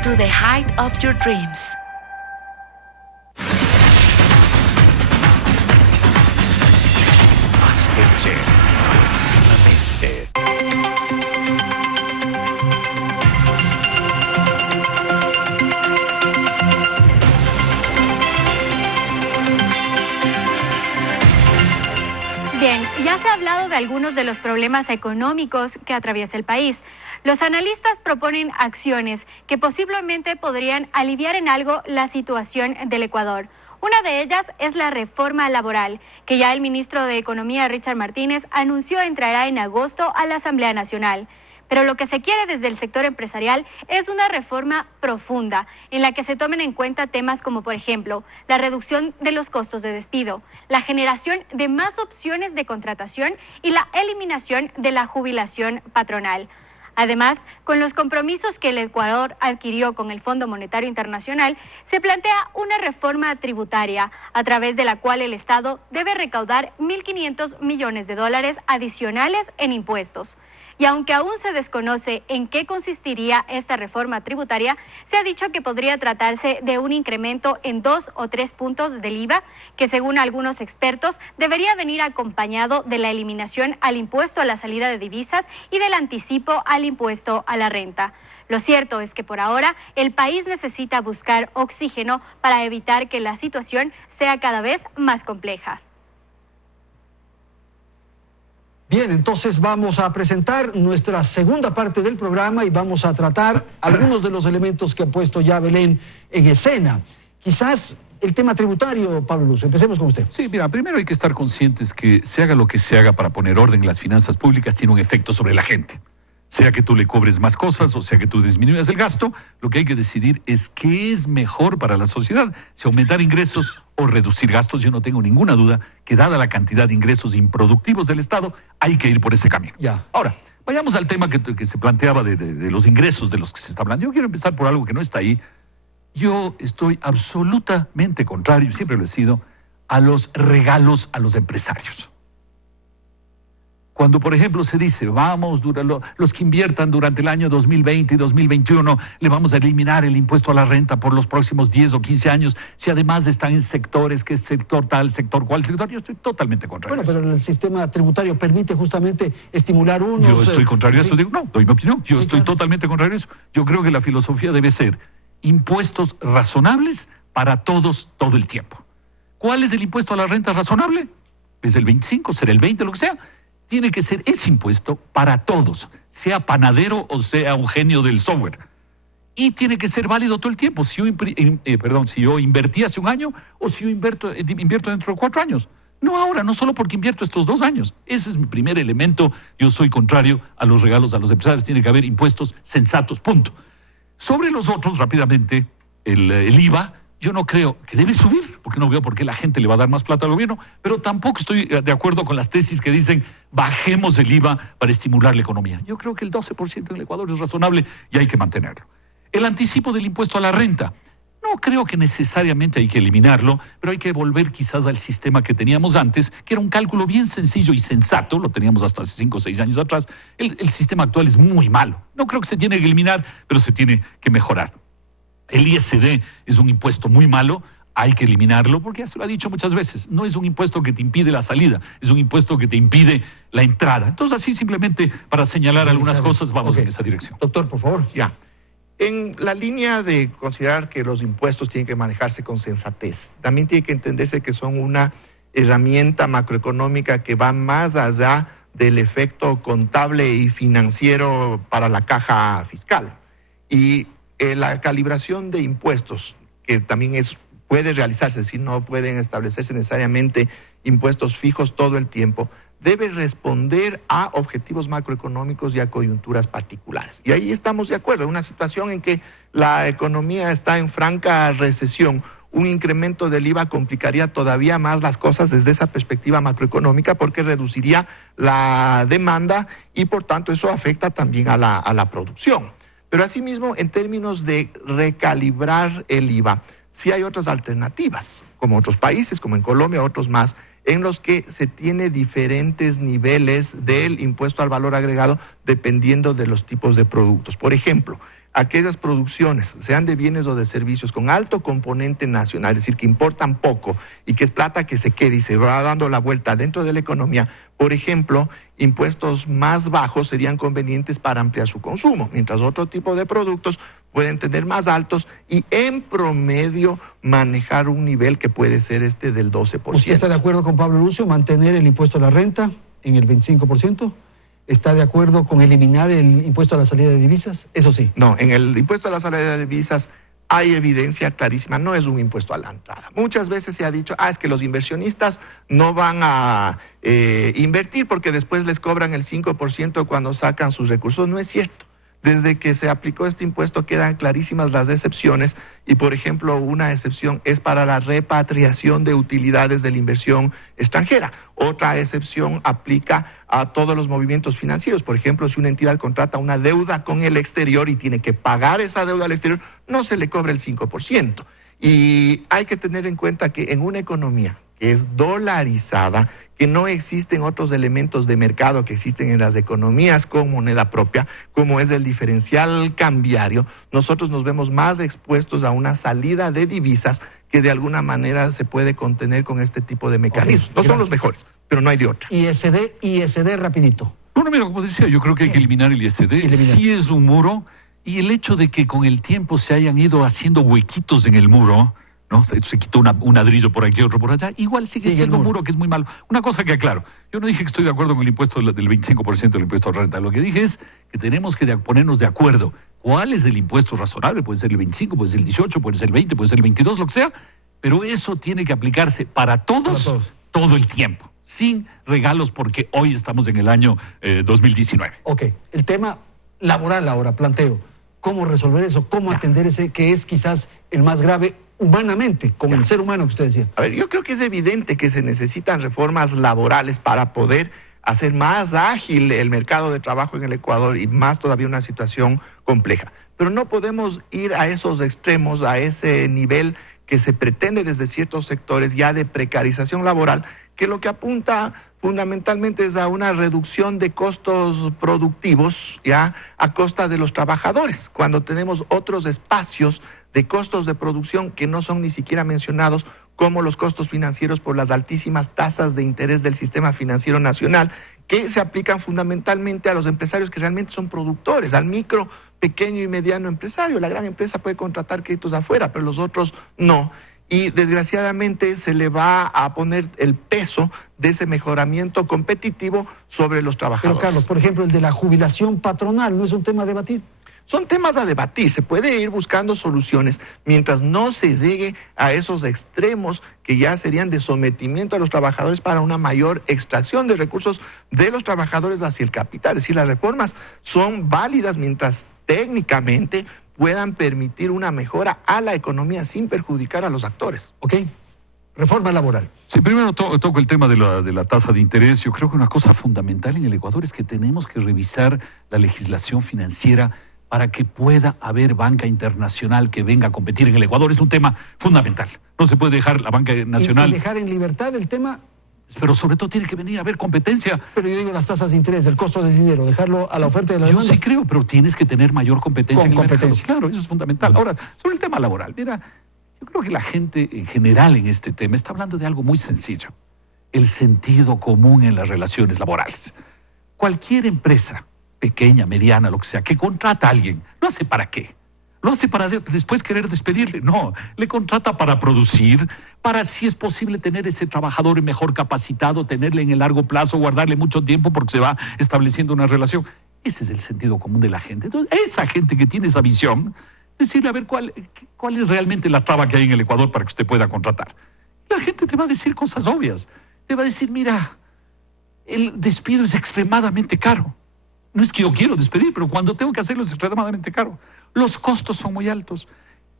To the height of your dreams. MasterChef, próximamente. Bien, ya se ha hablado de algunos de los problemas económicos que atraviesa el país. Los analistas proponen acciones que posiblemente podrían aliviar en algo la situación del Ecuador. Una de ellas es la reforma laboral, que ya el ministro de Economía, Richard Martínez, anunció entrará en agosto a la Asamblea Nacional. Pero lo que se quiere desde el sector empresarial es una reforma profunda en la que se tomen en cuenta temas como, por ejemplo, la reducción de los costos de despido, la generación de más opciones de contratación y la eliminación de la jubilación patronal. Además, con los compromisos que el Ecuador adquirió con el Fondo Monetario Internacional, se plantea una reforma tributaria a través de la cual el Estado debe recaudar 1.500 millones de dólares adicionales en impuestos. Y aunque aún se desconoce en qué consistiría esta reforma tributaria, se ha dicho que podría tratarse de un incremento en 2 o 3 puntos del IVA, que según algunos expertos debería venir acompañado de la eliminación al impuesto a la salida de divisas y del anticipo al impuesto a la renta. Lo cierto es que por ahora el país necesita buscar oxígeno para evitar que la situación sea cada vez más compleja. Bien, entonces vamos a presentar nuestra segunda parte del programa y vamos a tratar algunos de los elementos que ha puesto ya Belén en escena. Quizás el tema tributario, Pablo Lucio, empecemos con usted. Sí, mira, primero hay que estar conscientes que se haga lo que se haga para poner orden en las finanzas públicas tiene un efecto sobre la gente. Sea que tú le cobres más cosas o sea que tú disminuyas el gasto, lo que hay que decidir es qué es mejor para la sociedad, si aumentar ingresos o reducir gastos. Yo no tengo ninguna duda que dada la cantidad de ingresos improductivos del Estado, hay que ir por ese camino. Ya. Ahora, vayamos al tema que se planteaba de los ingresos de los que se está hablando. Yo quiero empezar por algo que no está ahí. Yo estoy absolutamente contrario, siempre lo he sido, a los regalos a los empresarios. Cuando, por ejemplo, se dice, los que inviertan durante el año 2020 y 2021, le vamos a eliminar el impuesto a la renta por los próximos 10 o 15 años, si además están en sectores, que es sector tal, sector cual, sector, yo estoy totalmente contrario. Bueno, pero el sistema tributario permite justamente estimular unos... Yo estoy contrario a eso, digo, no, doy mi opinión, yo estoy totalmente contrario a eso. Yo creo que la filosofía debe ser impuestos razonables para todos, todo el tiempo. ¿Cuál es el impuesto a la renta razonable? Es el 25, será el 20, lo que sea. Tiene que ser ese impuesto para todos, sea panadero o sea un genio del software. Y tiene que ser válido todo el tiempo. Si yo invertí hace un año o si yo invierto dentro de 4 años. No ahora, no solo porque invierto estos 2 años. Ese es mi primer elemento. Yo soy contrario a los regalos a los empresarios. Tiene que haber impuestos sensatos, punto. Sobre los otros, rápidamente, el IVA... Yo no creo que debe subir, porque no veo por qué la gente le va a dar más plata al gobierno, pero tampoco estoy de acuerdo con las tesis que dicen bajemos el IVA para estimular la economía. Yo creo que el 12% en el Ecuador es razonable y hay que mantenerlo. El anticipo del impuesto a la renta, no creo que necesariamente hay que eliminarlo, pero hay que volver quizás al sistema que teníamos antes, que era un cálculo bien sencillo y sensato, lo teníamos hasta hace 5 o 6 años atrás. El sistema actual es muy malo. No creo que se tiene que eliminar, pero se tiene que mejorar. El ISD es un impuesto muy malo, hay que eliminarlo, porque ya se lo ha dicho muchas veces, no es un impuesto que te impide la salida, es un impuesto que te impide la entrada. Entonces, así simplemente para señalar algunas cosas, vamos en esa dirección. Doctor, por favor. Ya. En la línea de considerar que los impuestos tienen que manejarse con sensatez, también tiene que entenderse que son una herramienta macroeconómica que va más allá del efecto contable y financiero para la caja fiscal. Y la calibración de impuestos, que también puede realizarse, si no pueden establecerse necesariamente impuestos fijos todo el tiempo, debe responder a objetivos macroeconómicos y a coyunturas particulares. Y ahí estamos de acuerdo. En una situación en que la economía está en franca recesión, un incremento del IVA complicaría todavía más las cosas desde esa perspectiva macroeconómica, porque reduciría la demanda y por tanto eso afecta también a la producción. Pero asimismo, en términos de recalibrar el IVA, sí hay otras alternativas, como otros países, como en Colombia, otros más, en los que se tiene diferentes niveles del impuesto al valor agregado dependiendo de los tipos de productos. Por ejemplo, aquellas producciones, sean de bienes o de servicios, con alto componente nacional, es decir, que importan poco y que es plata que se queda y se va dando la vuelta dentro de la economía, por ejemplo, impuestos más bajos serían convenientes para ampliar su consumo, mientras otro tipo de productos pueden tener más altos y en promedio manejar un nivel que puede ser del 12%. ¿Usted está de acuerdo con Pablo Lucio mantener el impuesto a la renta en el 25%? ¿Está de acuerdo con eliminar el impuesto a la salida de divisas? Eso sí. No, en el impuesto a la salida de divisas hay evidencia clarísima, no es un impuesto a la entrada. Muchas veces se ha dicho, es que los inversionistas no van a invertir porque después les cobran el 5% cuando sacan sus recursos. No es cierto. Desde que se aplicó este impuesto quedan clarísimas las excepciones y, por ejemplo, una excepción es para la repatriación de utilidades de la inversión extranjera. Otra excepción aplica a todos los movimientos financieros. Por ejemplo, si una entidad contrata una deuda con el exterior y tiene que pagar esa deuda al exterior, no se le cobra el 5%. Y hay que tener en cuenta que en una economía que es dolarizada, que no existen otros elementos de mercado que existen en las economías con moneda propia, como es el diferencial cambiario, nosotros nos vemos más expuestos a una salida de divisas que de alguna manera se puede contener con este tipo de mecanismos. No son los mejores, pero no hay de otra. ISD rapidito. Bueno, mira, como decía, yo creo que hay que eliminar el ISD. Sí es un muro, y el hecho de que con el tiempo se hayan ido haciendo huequitos en el muro, ¿no? Se quitó un ladrillo por aquí, otro por allá. Igual sigue siendo un muro que es muy malo. Una cosa que aclaro, yo no dije que estoy de acuerdo con el impuesto del 25% del impuesto a renta. Lo que dije es que tenemos que ponernos de acuerdo. ¿Cuál es el impuesto razonable? Puede ser el 25, puede ser el 18, puede ser el 20, puede ser el 22, lo que sea. Pero eso tiene que aplicarse para todos. Todo el tiempo. Sin regalos, porque hoy estamos en el año 2019. Ok, el tema laboral ahora, planteo. ¿Cómo resolver eso? ¿Cómo atender ese que es quizás el más grave humanamente, como el ser humano que usted decía? A ver, yo creo que es evidente que se necesitan reformas laborales para poder hacer más ágil el mercado de trabajo en el Ecuador y más todavía una situación compleja. Pero no podemos ir a esos extremos, a ese nivel que se pretende desde ciertos sectores ya de precarización laboral, que lo que apunta fundamentalmente es a una reducción de costos productivos ya a costa de los trabajadores, cuando tenemos otros espacios de costos de producción que no son ni siquiera mencionados, como los costos financieros por las altísimas tasas de interés del sistema financiero nacional, que se aplican fundamentalmente a los empresarios que realmente son productores, al micro, pequeño y mediano empresario. La gran empresa puede contratar créditos afuera, pero los otros no. Y desgraciadamente se le va a poner el peso de ese mejoramiento competitivo sobre los trabajadores. Pero Carlos, por ejemplo, el de la jubilación patronal, ¿no es un tema a debatir? Son temas a debatir, se puede ir buscando soluciones mientras no se llegue a esos extremos que ya serían de sometimiento a los trabajadores para una mayor extracción de recursos de los trabajadores hacia el capital. Es decir, las reformas son válidas mientras técnicamente puedan permitir una mejora a la economía sin perjudicar a los actores. Ok, reforma laboral. Sí, primero toco el tema de la tasa de interés. Yo creo que una cosa fundamental en el Ecuador es que tenemos que revisar la legislación financiera para que pueda haber banca internacional que venga a competir en el Ecuador. Es un tema fundamental. No se puede dejar la banca nacional. Y dejar en libertad el tema. Pero sobre todo tiene que venir a haber competencia. Pero yo digo las tasas de interés, el costo del dinero, dejarlo a la oferta de la demanda. Yo sí creo, pero tienes que tener mayor competencia en el mercado. Claro, eso es fundamental. Uh-huh. Ahora, sobre el tema laboral, mira, yo creo que la gente en general en este tema está hablando de algo muy sencillo. El sentido común en las relaciones laborales. Cualquier empresa, pequeña, mediana, lo que sea, que contrata a alguien, no hace para qué. No hace para después querer despedirle, no. Le contrata para producir, para si es posible tener ese trabajador mejor capacitado, tenerle en el largo plazo, guardarle mucho tiempo porque se va estableciendo una relación. Ese es el sentido común de la gente. Entonces, esa gente que tiene esa visión, decirle a ver cuál es realmente la traba que hay en el Ecuador para que usted pueda contratar. La gente te va a decir cosas obvias. Te va a decir, mira, el despido es extremadamente caro. No es que yo quiero despedir, pero cuando tengo que hacerlo es extremadamente caro. Los costos son muy altos.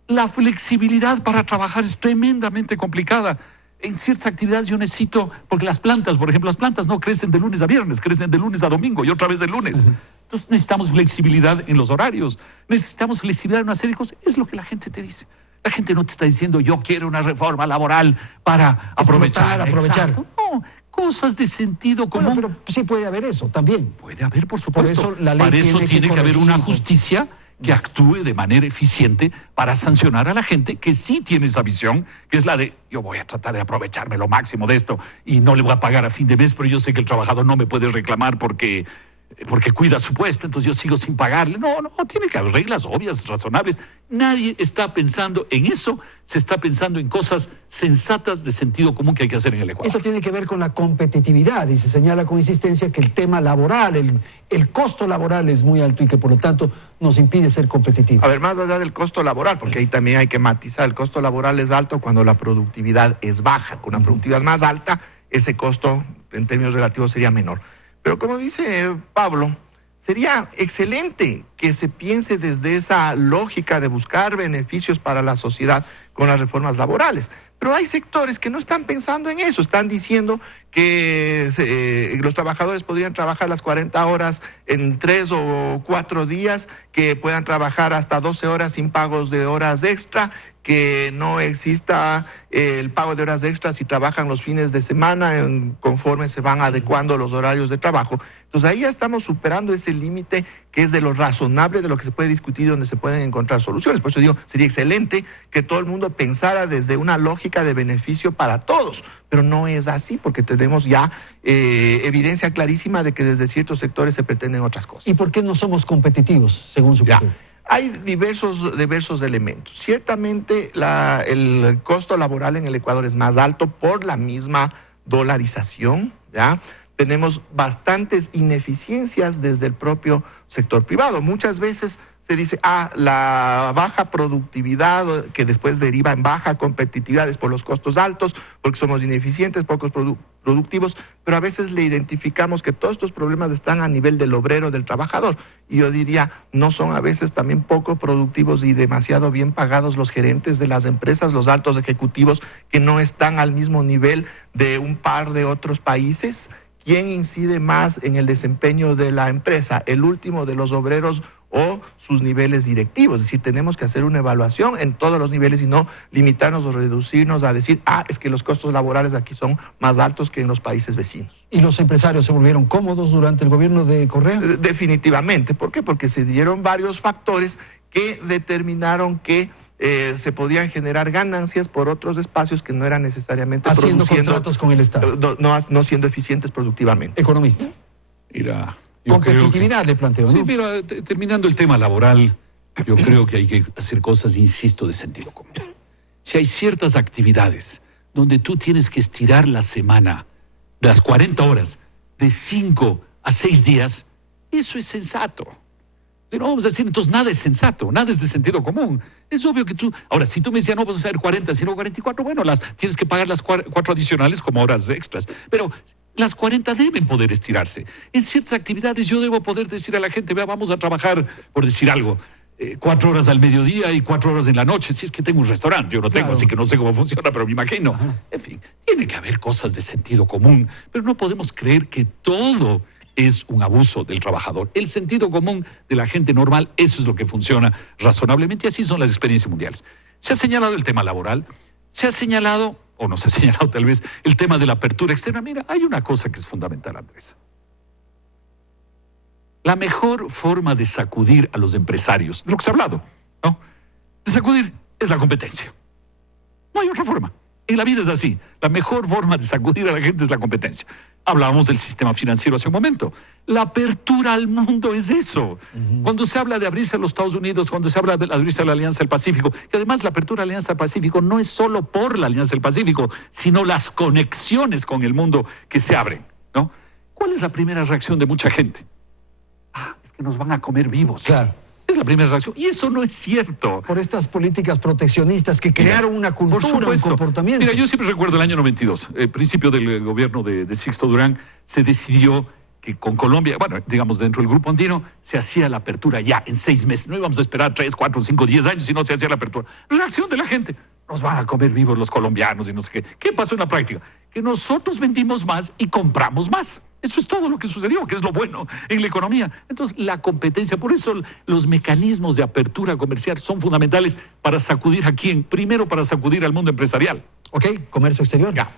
La flexibilidad para trabajar es tremendamente complicada. En ciertas actividades yo necesito, porque las plantas, por ejemplo, las plantas no crecen de lunes a viernes, crecen de lunes a domingo y otra vez de lunes. Entonces necesitamos flexibilidad en los horarios, necesitamos flexibilidad en una serie de cosas. Es lo que la gente te dice. La gente no te está diciendo, yo quiero una reforma laboral para aprovechar. Exacto. No, cosas de sentido común. Bueno, pero sí puede haber eso también. Puede haber, por supuesto. Por eso la ley para eso tiene que haber una corregir. justicia que actúe de manera eficiente para sancionar a la gente que sí tiene esa visión, que es la de yo voy a tratar de aprovecharme lo máximo de esto y no le voy a pagar a fin de mes, pero yo sé que el trabajador no me puede reclamar porque porque cuida su puesto, entonces yo sigo sin pagarle. No, tiene que haber reglas obvias, razonables. Nadie está pensando en eso, se está pensando en cosas sensatas de sentido común que hay que hacer en el Ecuador. Esto tiene que ver con la competitividad y se señala con insistencia que el tema laboral, el costo laboral es muy alto y que por lo tanto nos impide ser competitivos. A ver, más allá del costo laboral, porque ahí también hay que matizar, el costo laboral es alto cuando la productividad es baja. Con una productividad más alta, ese costo en términos relativos sería menor. Pero como dice Pablo, sería excelente que se piense desde esa lógica de buscar beneficios para la sociedad con las reformas laborales. Pero hay sectores que no están pensando en eso, están diciendo que los trabajadores podrían trabajar las 40 horas en 3 o 4 días, que puedan trabajar hasta 12 horas sin pagos de horas extra, que no exista el pago de horas extras si trabajan los fines de semana conforme se van adecuando los horarios de trabajo. Entonces ahí ya estamos superando ese límite que es de lo razonable, de lo que se puede discutir, donde se pueden encontrar soluciones. Por eso digo, sería excelente que todo el mundo pensara desde una lógica de beneficio para todos, pero no es así porque tenemos ya evidencia clarísima de que desde ciertos sectores se pretenden otras cosas. ¿Y por qué no somos competitivos, según su criterio? Hay diversos elementos. Ciertamente el costo laboral en el Ecuador es más alto por la misma dolarización, ¿ya? Tenemos bastantes ineficiencias desde el propio sector privado. Muchas veces se dice, la baja productividad que después deriva en baja competitividad es por los costos altos, porque somos ineficientes, pocos productivos, pero a veces le identificamos que todos estos problemas están a nivel del obrero, del trabajador. Y yo diría, ¿no son a veces también poco productivos y demasiado bien pagados los gerentes de las empresas, los altos ejecutivos que no están al mismo nivel de un par de otros países? ¿Quién incide más en el desempeño de la empresa? ¿El último de los obreros o sus niveles directivos? Es decir, tenemos que hacer una evaluación en todos los niveles y no limitarnos o reducirnos a decir, es que los costos laborales aquí son más altos que en los países vecinos. ¿Y los empresarios se volvieron cómodos durante el gobierno de Correa? Definitivamente. ¿Por qué? Porque se dieron varios factores que determinaron que se podían generar ganancias por otros espacios que no eran necesariamente haciendo contratos con el Estado. No siendo eficientes productivamente. Economista. Mira, competitividad le planteo, ¿no? Sí, mira, terminando el tema laboral, yo creo que hay que hacer cosas, insisto, de sentido común. Si hay ciertas actividades donde tú tienes que estirar la semana, de las 40 horas, de 5 a 6 días, eso es sensato. Si no vamos a decir, entonces nada es sensato, nada es de sentido común. Es obvio que tú... Ahora, si tú me decías, no vas a hacer 40, sino 44, bueno, tienes que pagar las 4 adicionales como horas extras. Pero las 40 deben poder estirarse. En ciertas actividades yo debo poder decir a la gente, vea, vamos a trabajar, por decir algo, 4 horas al mediodía y 4 horas en la noche, si es que tengo un restaurante. Yo no tengo, así que no sé cómo funciona, pero me imagino. En fin, tiene que haber cosas de sentido común, pero no podemos creer que todo es un abuso del trabajador. El sentido común de la gente normal, eso es lo que funciona razonablemente y así son las experiencias mundiales. Se ha señalado el tema laboral, se ha señalado, o no se ha señalado tal vez, el tema de la apertura externa. Mira, hay una cosa que es fundamental, Andrés. La mejor forma de sacudir a los empresarios, de lo que se ha hablado, ¿no? De sacudir es la competencia. No hay otra forma. En la vida es así. La mejor forma de sacudir a la gente es la competencia. Hablábamos del sistema financiero hace un momento. La apertura al mundo es eso. Cuando se habla de abrirse a los Estados Unidos, cuando se habla de abrirse a la Alianza del Pacífico, y además la apertura a la Alianza del Pacífico no es solo por la Alianza del Pacífico, sino las conexiones con el mundo que se abren, ¿no? ¿Cuál es la primera reacción de mucha gente? Es que nos van a comer vivos. Claro. Es la primera reacción. Y eso no es cierto. Por estas políticas proteccionistas que crearon una cultura, un comportamiento. Mira, yo siempre recuerdo el año 92, el principio del gobierno de Sixto Durán, se decidió que con Colombia, bueno, digamos dentro del grupo andino, se hacía la apertura ya en 6 meses. No íbamos a esperar 3, 4, 5, 10 años, sino se hacía la apertura. Reacción de la gente. Nos van a comer vivos los colombianos y no sé qué. ¿Qué pasó en la práctica? Que nosotros vendimos más y compramos más. Eso es todo lo que sucedió, que es lo bueno en la economía. Entonces, la competencia, por eso los mecanismos de apertura comercial son fundamentales para sacudir a quién. Primero, para sacudir al mundo empresarial. Ok, comercio exterior. Ya.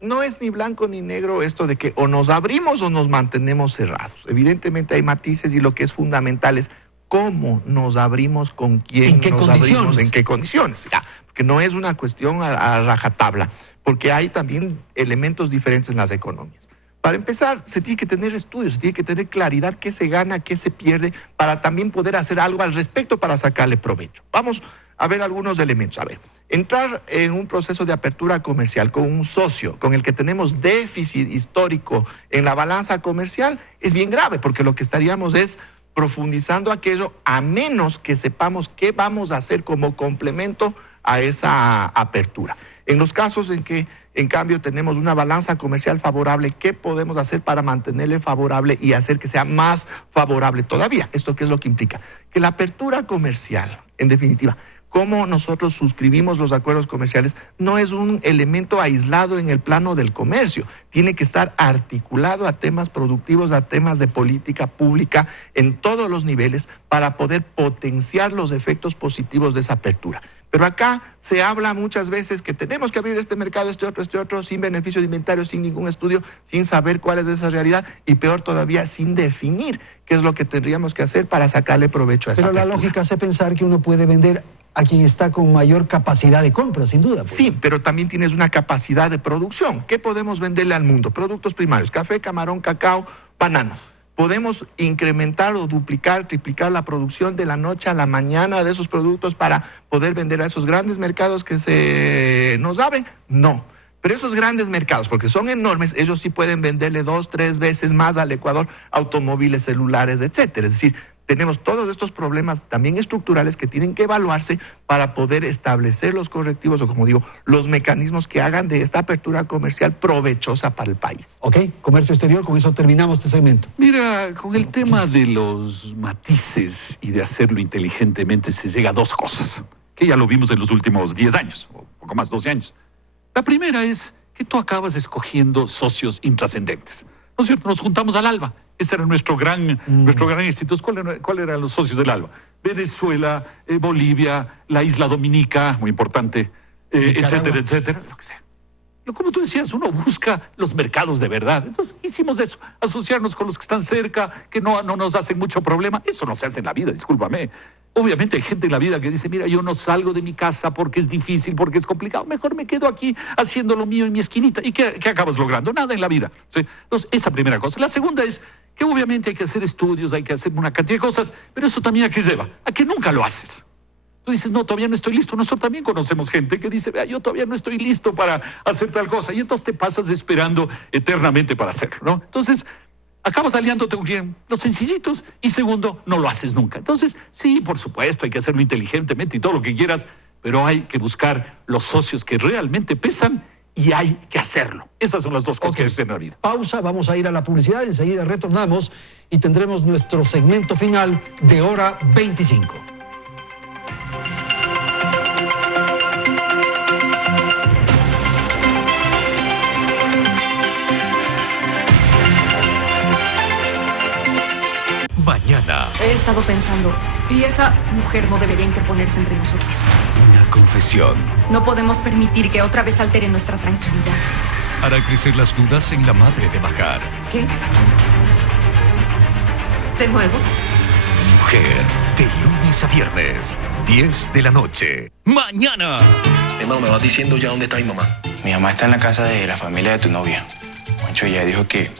No es ni blanco ni negro esto de que o nos abrimos o nos mantenemos cerrados. Evidentemente hay matices y lo que es fundamental es cómo nos abrimos, con quién nos abrimos, en qué condiciones. Ya, porque no es una cuestión a rajatabla, porque hay también elementos diferentes en las economías. Para empezar, se tiene que tener estudios, se tiene que tener claridad qué se gana, qué se pierde, para también poder hacer algo al respecto para sacarle provecho. Vamos a ver algunos elementos. A ver, entrar en un proceso de apertura comercial con un socio con el que tenemos déficit histórico en la balanza comercial es bien grave, porque lo que estaríamos es profundizando aquello, a menos que sepamos qué vamos a hacer como complemento a esa apertura. En los casos en que, en cambio, tenemos una balanza comercial favorable, ¿qué podemos hacer para mantenerle favorable y hacer que sea más favorable todavía? ¿Esto qué es lo que implica? Que la apertura comercial, en definitiva, cómo nosotros suscribimos los acuerdos comerciales, no es un elemento aislado en el plano del comercio. Tiene que estar articulado a temas productivos, a temas de política pública en todos los niveles para poder potenciar los efectos positivos de esa apertura. Pero acá se habla muchas veces que tenemos que abrir este mercado, este otro, sin beneficio de inventario, sin ningún estudio, sin saber cuál es esa realidad y peor todavía, sin definir qué es lo que tendríamos que hacer para sacarle provecho a esa apertura. Pero la lógica hace pensar que uno puede vender a quien está con mayor capacidad de compra, sin duda. Pues. Sí, pero también tienes una capacidad de producción. ¿Qué podemos venderle al mundo? Productos primarios, café, camarón, cacao, banano. Podemos incrementar o duplicar, triplicar la producción de la noche a la mañana de esos productos para poder vender a esos grandes mercados que se nos abren. No. Pero esos grandes mercados, porque son enormes, ellos sí pueden venderle 2, 3 veces más al Ecuador automóviles, celulares, etcétera. Es decir, tenemos todos estos problemas también estructurales que tienen que evaluarse para poder establecer los correctivos o, como digo, los mecanismos que hagan de esta apertura comercial provechosa para el país. Ok, comercio exterior, con eso terminamos este segmento. Mira, con el tema de los matices y de hacerlo inteligentemente se llega a dos cosas, que ya lo vimos en los últimos 10 años, o poco más, 12 años. La primera es que tú acabas escogiendo socios intrascendentes. ¿No es cierto? Nos juntamos al ALBA. Ese era nuestro gran instituto. ¿Cuáles eran los socios del ALBA? Venezuela, Bolivia, la isla Dominica, muy importante, etcétera, etcétera, lo que sea. Como tú decías, uno busca los mercados de verdad. Entonces hicimos eso, asociarnos con los que están cerca, que no nos hacen mucho problema. Eso no se hace en la vida, discúlpame. Obviamente hay gente en la vida que dice, mira, yo no salgo de mi casa porque es difícil, porque es complicado. Mejor me quedo aquí haciendo lo mío en mi esquinita. ¿Y qué acabas logrando? Nada en la vida. ¿Sí? Entonces, esa primera cosa. La segunda es que obviamente hay que hacer estudios, hay que hacer una cantidad de cosas, pero eso también ¿a qué lleva? A que nunca lo haces. Tú dices, no, todavía no estoy listo. Nosotros también conocemos gente que dice, vea, yo todavía no estoy listo para hacer tal cosa. Y entonces te pasas esperando eternamente para hacerlo, ¿no? Entonces, acabas aliándote con los sencillitos y segundo, no lo haces nunca. Entonces, sí, por supuesto, hay que hacerlo inteligentemente y todo lo que quieras, pero hay que buscar los socios que realmente pesan y hay que hacerlo. Esas son las dos cosas que hay en la vida. Pausa, vamos a ir a la publicidad, enseguida retornamos y tendremos nuestro segmento final de Hora 25. Mañana. He estado pensando, y esa mujer no debería interponerse entre nosotros. Una confesión. No podemos permitir que otra vez altere nuestra tranquilidad. Hará crecer las dudas en la madre de Bajar. ¿Qué? ¿De nuevo? Mujer, de lunes a viernes, 10 de la noche. ¡Mañana! Hermano, ¿me vas diciendo ya dónde está mi mamá? Mi mamá está en la casa de la familia de tu novia. Juancho ya dijo que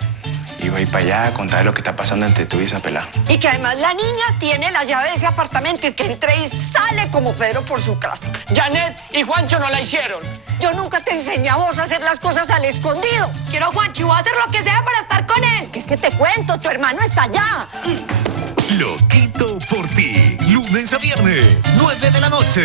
iba a ir para allá a contar lo que está pasando entre tú y esa pelada. Y que además la niña tiene la llave de ese apartamento y que entra y sale como Pedro por su casa. Janet y Juancho no la hicieron. Yo nunca te enseñé a vos a hacer las cosas al escondido. Quiero a Juancho y voy a hacer lo que sea para estar con él. Que es que te cuento, tu hermano está allá. Lo quito por ti. Lunes a viernes, 9 de la noche.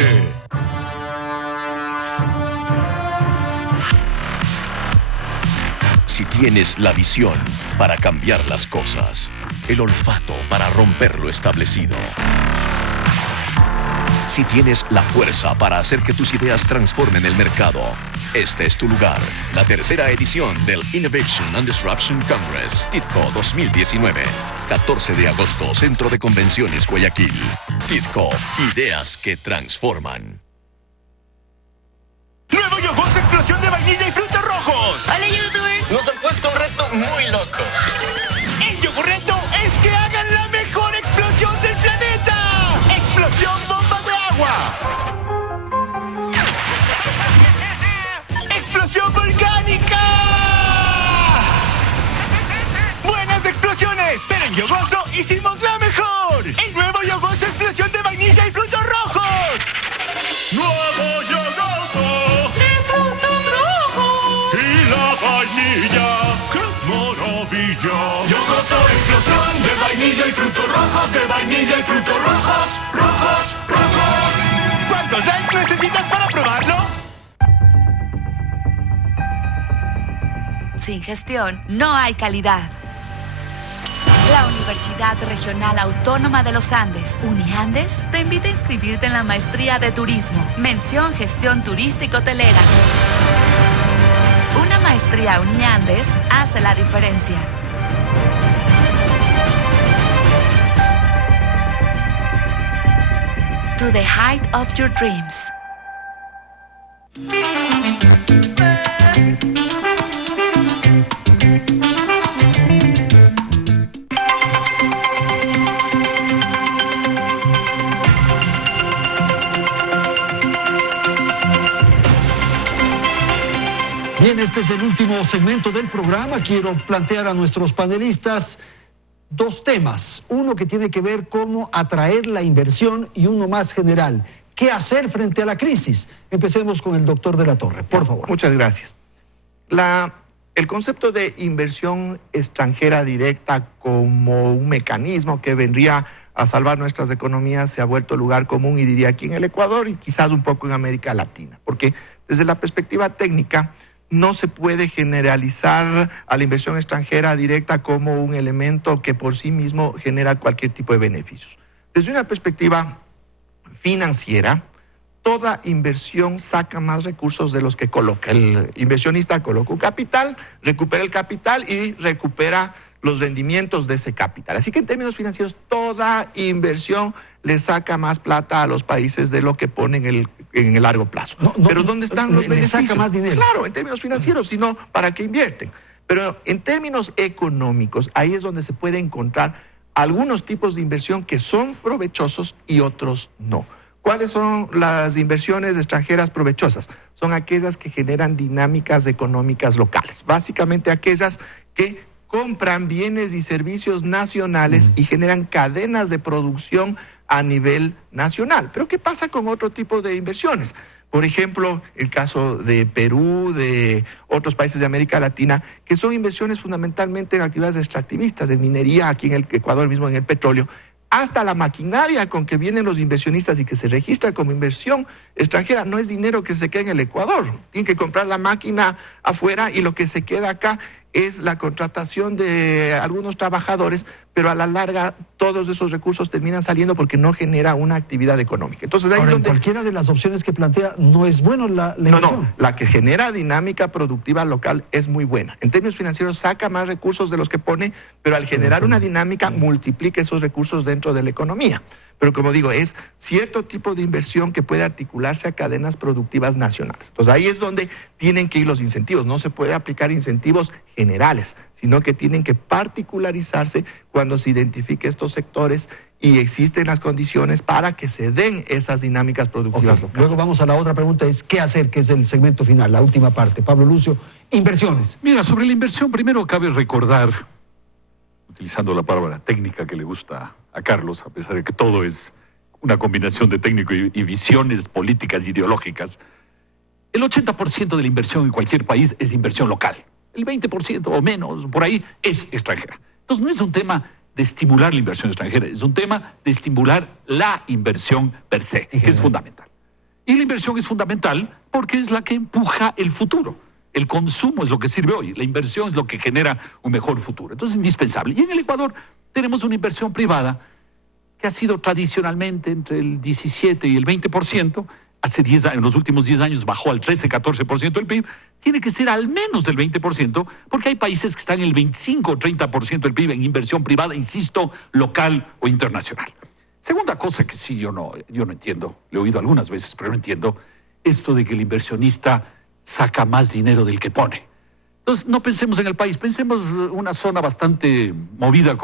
Si tienes la visión para cambiar las cosas, el olfato para romper lo establecido, si tienes la fuerza para hacer que tus ideas transformen el mercado, este es tu lugar. La tercera edición del Innovation and Disruption Congress, TIDCO 2019. 14 de agosto, Centro de Convenciones Guayaquil. TIDCO, ideas que transforman. ¡Nuevo yogur explosión de vainilla y frutos rojos! ¡Hola, youtubers! Nos han puesto un reto muy loco. El yogur reto es que hagan la mejor explosión del planeta. ¡Explosión bomba de agua! ¡Explosión volcánica! En Yogoso hicimos la mejor. El nuevo Yogoso explosión de vainilla y frutos rojos. Nuevo Yogoso de frutos rojos y la vainilla. ¡Qué maravilla! Yogoso explosión de vainilla y frutos rojos, de vainilla y frutos rojos, rojos, rojos. ¿Cuántos likes necesitas para probarlo? Sin gestión no hay calidad. La Universidad Regional Autónoma de los Andes, Uniandes, te invita a inscribirte en la maestría de turismo, mención gestión turístico-hotelera. Una maestría Uniandes hace la diferencia. To the height of your dreams. Bien, este es el último segmento del programa. Quiero plantear a nuestros panelistas dos temas. Uno que tiene que ver cómo atraer la inversión y uno más general. ¿Qué hacer frente a la crisis? Empecemos con el doctor de la Torre, por favor. Muchas gracias. El concepto de inversión extranjera directa como un mecanismo que vendría a salvar nuestras economías se ha vuelto lugar común, y diría aquí en el Ecuador y quizás un poco en América Latina, porque desde la perspectiva técnica no se puede generalizar a la inversión extranjera directa como un elemento que por sí mismo genera cualquier tipo de beneficios. Desde una perspectiva financiera, toda inversión saca más recursos de los que coloca. El inversionista coloca un capital, recupera el capital y recupera los rendimientos de ese capital. Así que en términos financieros, toda inversión le saca más plata a los países de lo que ponen en el largo plazo. Pero ¿dónde están los beneficios? Saca más dinero. Claro, en términos financieros, sino ¿para qué invierten? Pero en términos económicos, ahí es donde se puede encontrar algunos tipos de inversión que son provechosos y otros no. ¿Cuáles son las inversiones extranjeras provechosas? Son aquellas que generan dinámicas económicas locales, básicamente aquellas que compran bienes y servicios nacionales y generan cadenas de producción a nivel nacional. Pero ¿qué pasa con otro tipo de inversiones? Por ejemplo, el caso de Perú, de otros países de América Latina, que son inversiones fundamentalmente en actividades extractivistas, en minería, aquí en el Ecuador mismo en el petróleo, hasta la maquinaria con que vienen los inversionistas y que se registra como inversión extranjera no es dinero que se queda en el Ecuador. Tienen que comprar la máquina afuera y lo que se queda acá es la contratación de algunos trabajadores, pero a la larga todos esos recursos terminan saliendo porque no genera una actividad económica. Entonces, ahí ahora, es donde... cualquiera de las opciones que plantea no es bueno la inversión. No, la que genera dinámica productiva local es muy buena. En términos financieros saca más recursos de los que pone, pero al generar una dinámica multiplica esos recursos dentro de la economía. Pero como digo, es cierto tipo de inversión que puede articularse a cadenas productivas nacionales. Entonces ahí es donde tienen que ir los incentivos. No se puede aplicar incentivos generales, sino que tienen que particularizarse cuando se identifique estos sectores y existen las condiciones para que se den esas dinámicas productivas locales. Luego vamos a la otra pregunta, es ¿qué hacer? Que es el segmento final, la última parte. Pablo Lucio, inversiones. Mira, sobre la inversión, primero cabe recordar, utilizando la palabra técnica que le gusta a Carlos, a pesar de que todo es una combinación de técnico y visiones políticas ideológicas, el 80% de la inversión en cualquier país es inversión local. El 20% o menos, por ahí, es extranjera. Entonces no es un tema de estimular la inversión extranjera, es un tema de estimular la inversión per se, que es fundamental. Y la inversión es fundamental porque es la que empuja el futuro. El consumo es lo que sirve hoy, la inversión es lo que genera un mejor futuro. Entonces es indispensable. Y en el Ecuador tenemos una inversión privada que ha sido tradicionalmente entre el 17 y el 20%, hace 10 años, en los últimos 10 años bajó al 13-14% del PIB, tiene que ser al menos del 20%, porque hay países que están en el 25 o 30% del PIB en inversión privada, insisto, local o internacional. Segunda cosa que sí yo no entiendo, lo he oído algunas veces, pero no entiendo, esto de que el inversionista saca más dinero del que pone. Entonces, no pensemos en el país, pensemos una zona bastante movida,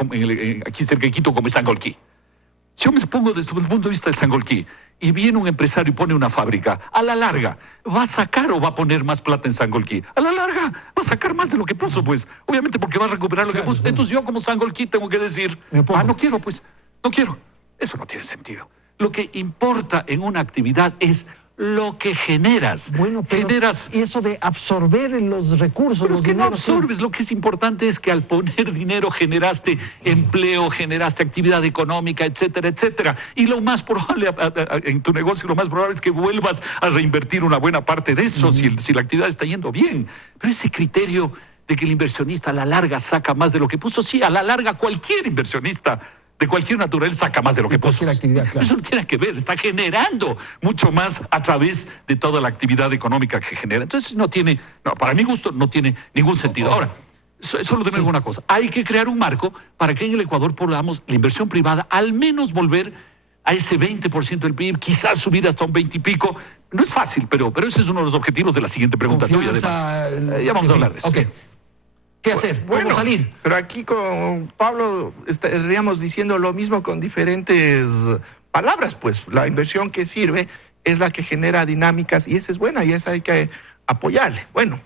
aquí cerca de Quito, como es Angolquí. Si yo me pongo desde el punto de vista de Sangolquí y viene un empresario y pone una fábrica, a la larga, ¿va a sacar o va a poner más plata en Sangolquí? A la larga, va a sacar más de lo que puso, pues. Obviamente porque va a recuperar lo que puso. Entonces yo como Sangolquí tengo que decir, no quiero, pues, no quiero. Eso no tiene sentido. Lo que importa en una actividad es lo que generas. Bueno, pero y eso de absorber los recursos, pero los es que dineros, no absorbes. Lo que es importante es que al poner dinero generaste empleo, generaste actividad económica, etcétera, etcétera. Y lo más probable en tu negocio, lo más probable es que vuelvas a reinvertir una buena parte de eso, si la actividad está yendo bien. Pero ese criterio de que el inversionista a la larga saca más de lo que puso, sí, a la larga cualquier inversionista de cualquier naturaleza saca más de lo que puso. Cualquier actividad, claro. Eso no tiene que ver, está generando mucho más a través de toda la actividad económica que genera. Entonces para mi gusto no tiene ningún sentido. Ahora, solo te digo una cosa, hay que crear un marco para que en el Ecuador podamos la inversión privada al menos volver a ese 20% del PIB, quizás subir hasta un 20 y pico. No es fácil, pero ese es uno de los objetivos de la siguiente pregunta tuya. Además, ya vamos a hablar de eso. Okay. ¿Qué hacer? ¿Cómo salir? Pero aquí con Pablo estaríamos diciendo lo mismo con diferentes palabras, pues. La inversión que sirve es la que genera dinámicas y esa es buena y esa hay que apoyarle. Bueno,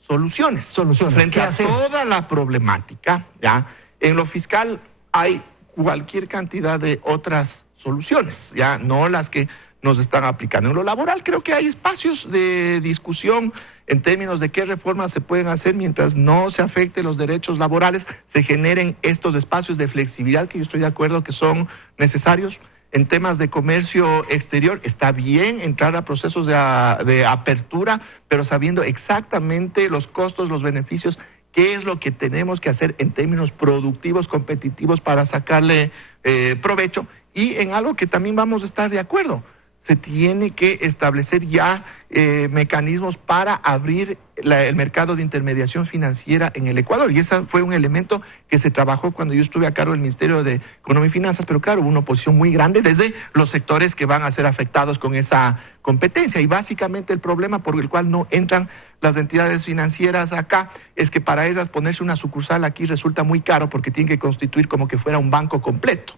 soluciones. Frente a toda la problemática, ¿ya? En lo fiscal hay cualquier cantidad de otras soluciones, ya no las que nos están aplicando. En lo laboral creo que hay espacios de discusión en términos de qué reformas se pueden hacer mientras no se afecte los derechos laborales, se generen estos espacios de flexibilidad que yo estoy de acuerdo que son necesarios. En temas de comercio exterior está bien entrar a procesos de apertura, pero sabiendo exactamente los costos, los beneficios, qué es lo que tenemos que hacer en términos productivos, competitivos para sacarle provecho. Y en algo que también vamos a estar de acuerdo, se tiene que establecer ya mecanismos para abrir el mercado de intermediación financiera en el Ecuador. Y ese fue un elemento que se trabajó cuando yo estuve a cargo del Ministerio de Economía y Finanzas, pero claro, hubo una oposición muy grande desde los sectores que van a ser afectados con esa competencia. Y básicamente el problema por el cual no entran las entidades financieras acá es que para ellas ponerse una sucursal aquí resulta muy caro porque tienen que constituir como que fuera un banco completo.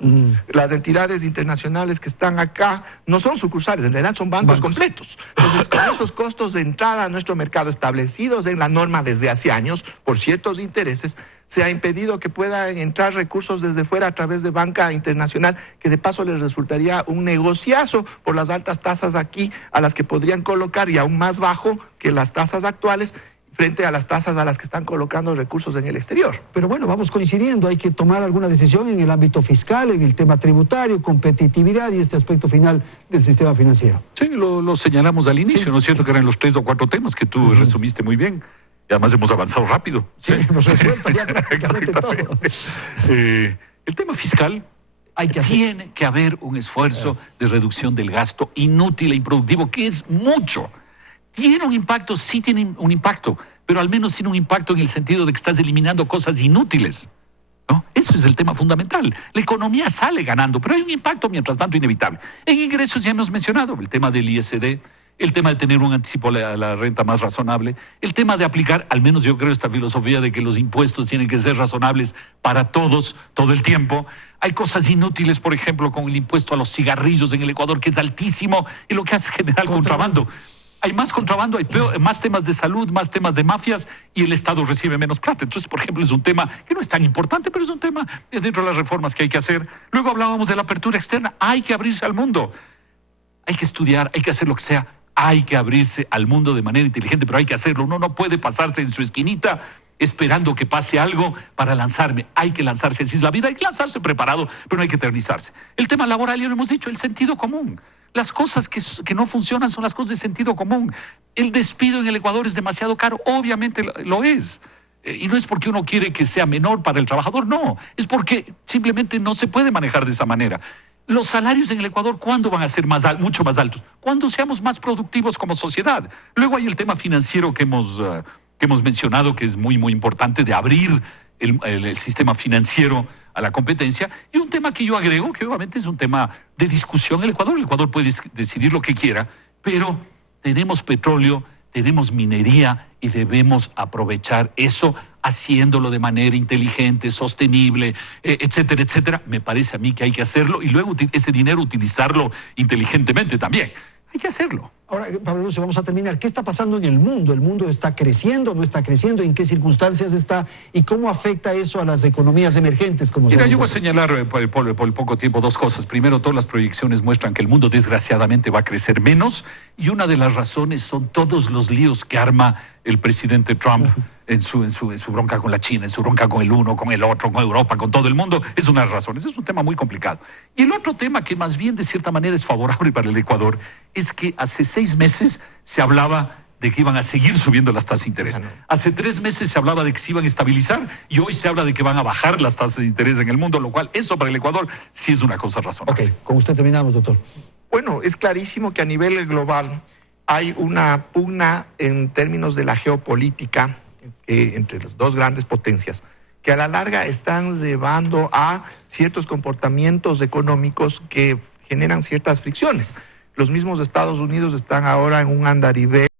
Las entidades internacionales que están acá no son sucursales, en realidad son bancos completos. Entonces, con esos costos de entrada a nuestro mercado establecidos en la norma desde hace años por ciertos intereses, se ha impedido que puedan entrar recursos desde fuera a través de banca internacional, que de paso les resultaría un negociazo por las altas tasas aquí a las que podrían colocar y aún más bajo que las tasas actuales frente a las tasas a las que están colocando recursos en el exterior. Pero bueno, vamos coincidiendo, hay que tomar alguna decisión en el ámbito fiscal, en el tema tributario, competitividad y este aspecto final del sistema financiero. Sí, lo señalamos al inicio, ¿no es cierto? Que eran los 3 o 4 temas que tú resumiste muy bien. Y además hemos avanzado rápido. Sí, hemos resuelto ya prácticamente todo. El tema fiscal, tiene que haber un esfuerzo de reducción del gasto inútil e improductivo, que es mucho. ¿Tiene un impacto? Sí tiene un impacto, pero al menos tiene un impacto en el sentido de que estás eliminando cosas inútiles, ¿no? Eso es el tema fundamental. La economía sale ganando, pero hay un impacto mientras tanto inevitable. En ingresos ya hemos mencionado el tema del ISD, el tema de tener un anticipo a la renta más razonable, el tema de aplicar, al menos yo creo, esta filosofía de que los impuestos tienen que ser razonables para todos, todo el tiempo. Hay cosas inútiles, por ejemplo, con el impuesto a los cigarrillos en el Ecuador, que es altísimo, y lo que hace generar contrabando. Hay más contrabando, hay más temas de salud, más temas de mafias y el Estado recibe menos plata. Entonces, por ejemplo, es un tema que no es tan importante, pero es un tema dentro de las reformas que hay que hacer. Luego hablábamos de la apertura externa. Hay que abrirse al mundo. Hay que estudiar, hay que hacer lo que sea. Hay que abrirse al mundo de manera inteligente, pero hay que hacerlo. Uno no puede pasarse en su esquinita esperando que pase algo para lanzarme. Hay que lanzarse, así es la vida. Hay que lanzarse preparado, pero no hay que eternizarse. El tema laboral, ya lo hemos dicho, el sentido común. Las cosas que no funcionan son las cosas de sentido común. El despido en el Ecuador es demasiado caro, obviamente lo es. Y no es porque uno quiere que sea menor para el trabajador, no. Es porque simplemente no se puede manejar de esa manera. Los salarios en el Ecuador, ¿cuándo van a ser mucho más altos? Cuando seamos más productivos como sociedad. Luego hay el tema financiero que hemos mencionado, que es muy, muy importante, de abrir el sistema financiero a la competencia, y un tema que yo agrego, que obviamente es un tema de discusión en el Ecuador. El Ecuador puede decidir lo que quiera, pero tenemos petróleo, tenemos minería y debemos aprovechar eso haciéndolo de manera inteligente, sostenible, etcétera, etcétera. Me parece a mí que hay que hacerlo y luego ese dinero utilizarlo inteligentemente también. Hay que hacerlo. Ahora, Pablo Lucio, vamos a terminar. ¿Qué está pasando en el mundo? ¿El mundo está creciendo, no está creciendo? ¿En qué circunstancias está? ¿Y cómo afecta eso a las economías emergentes? Mira, yo voy a señalar por el poco tiempo dos cosas. Primero, todas las proyecciones muestran que el mundo desgraciadamente va a crecer menos y una de las razones son todos los líos que arma el presidente Trump en su bronca con la China, en su bronca con el uno, con el otro, con Europa, con todo el mundo. Es una de las razones. Es un tema muy complicado. Y el otro tema que más bien de cierta manera es favorable para el Ecuador es que hace 6 meses se hablaba de que iban a seguir subiendo las tasas de interés. Hace 3 meses se hablaba de que se iban a estabilizar y hoy se habla de que van a bajar las tasas de interés en el mundo, lo cual eso para el Ecuador sí es una cosa razonable. Ok, con usted terminamos, doctor. Bueno, es clarísimo que a nivel global hay una pugna en términos de la geopolítica entre las dos grandes potencias, que a la larga están llevando a ciertos comportamientos económicos que generan ciertas fricciones. Los mismos Estados Unidos están ahora en un andarivel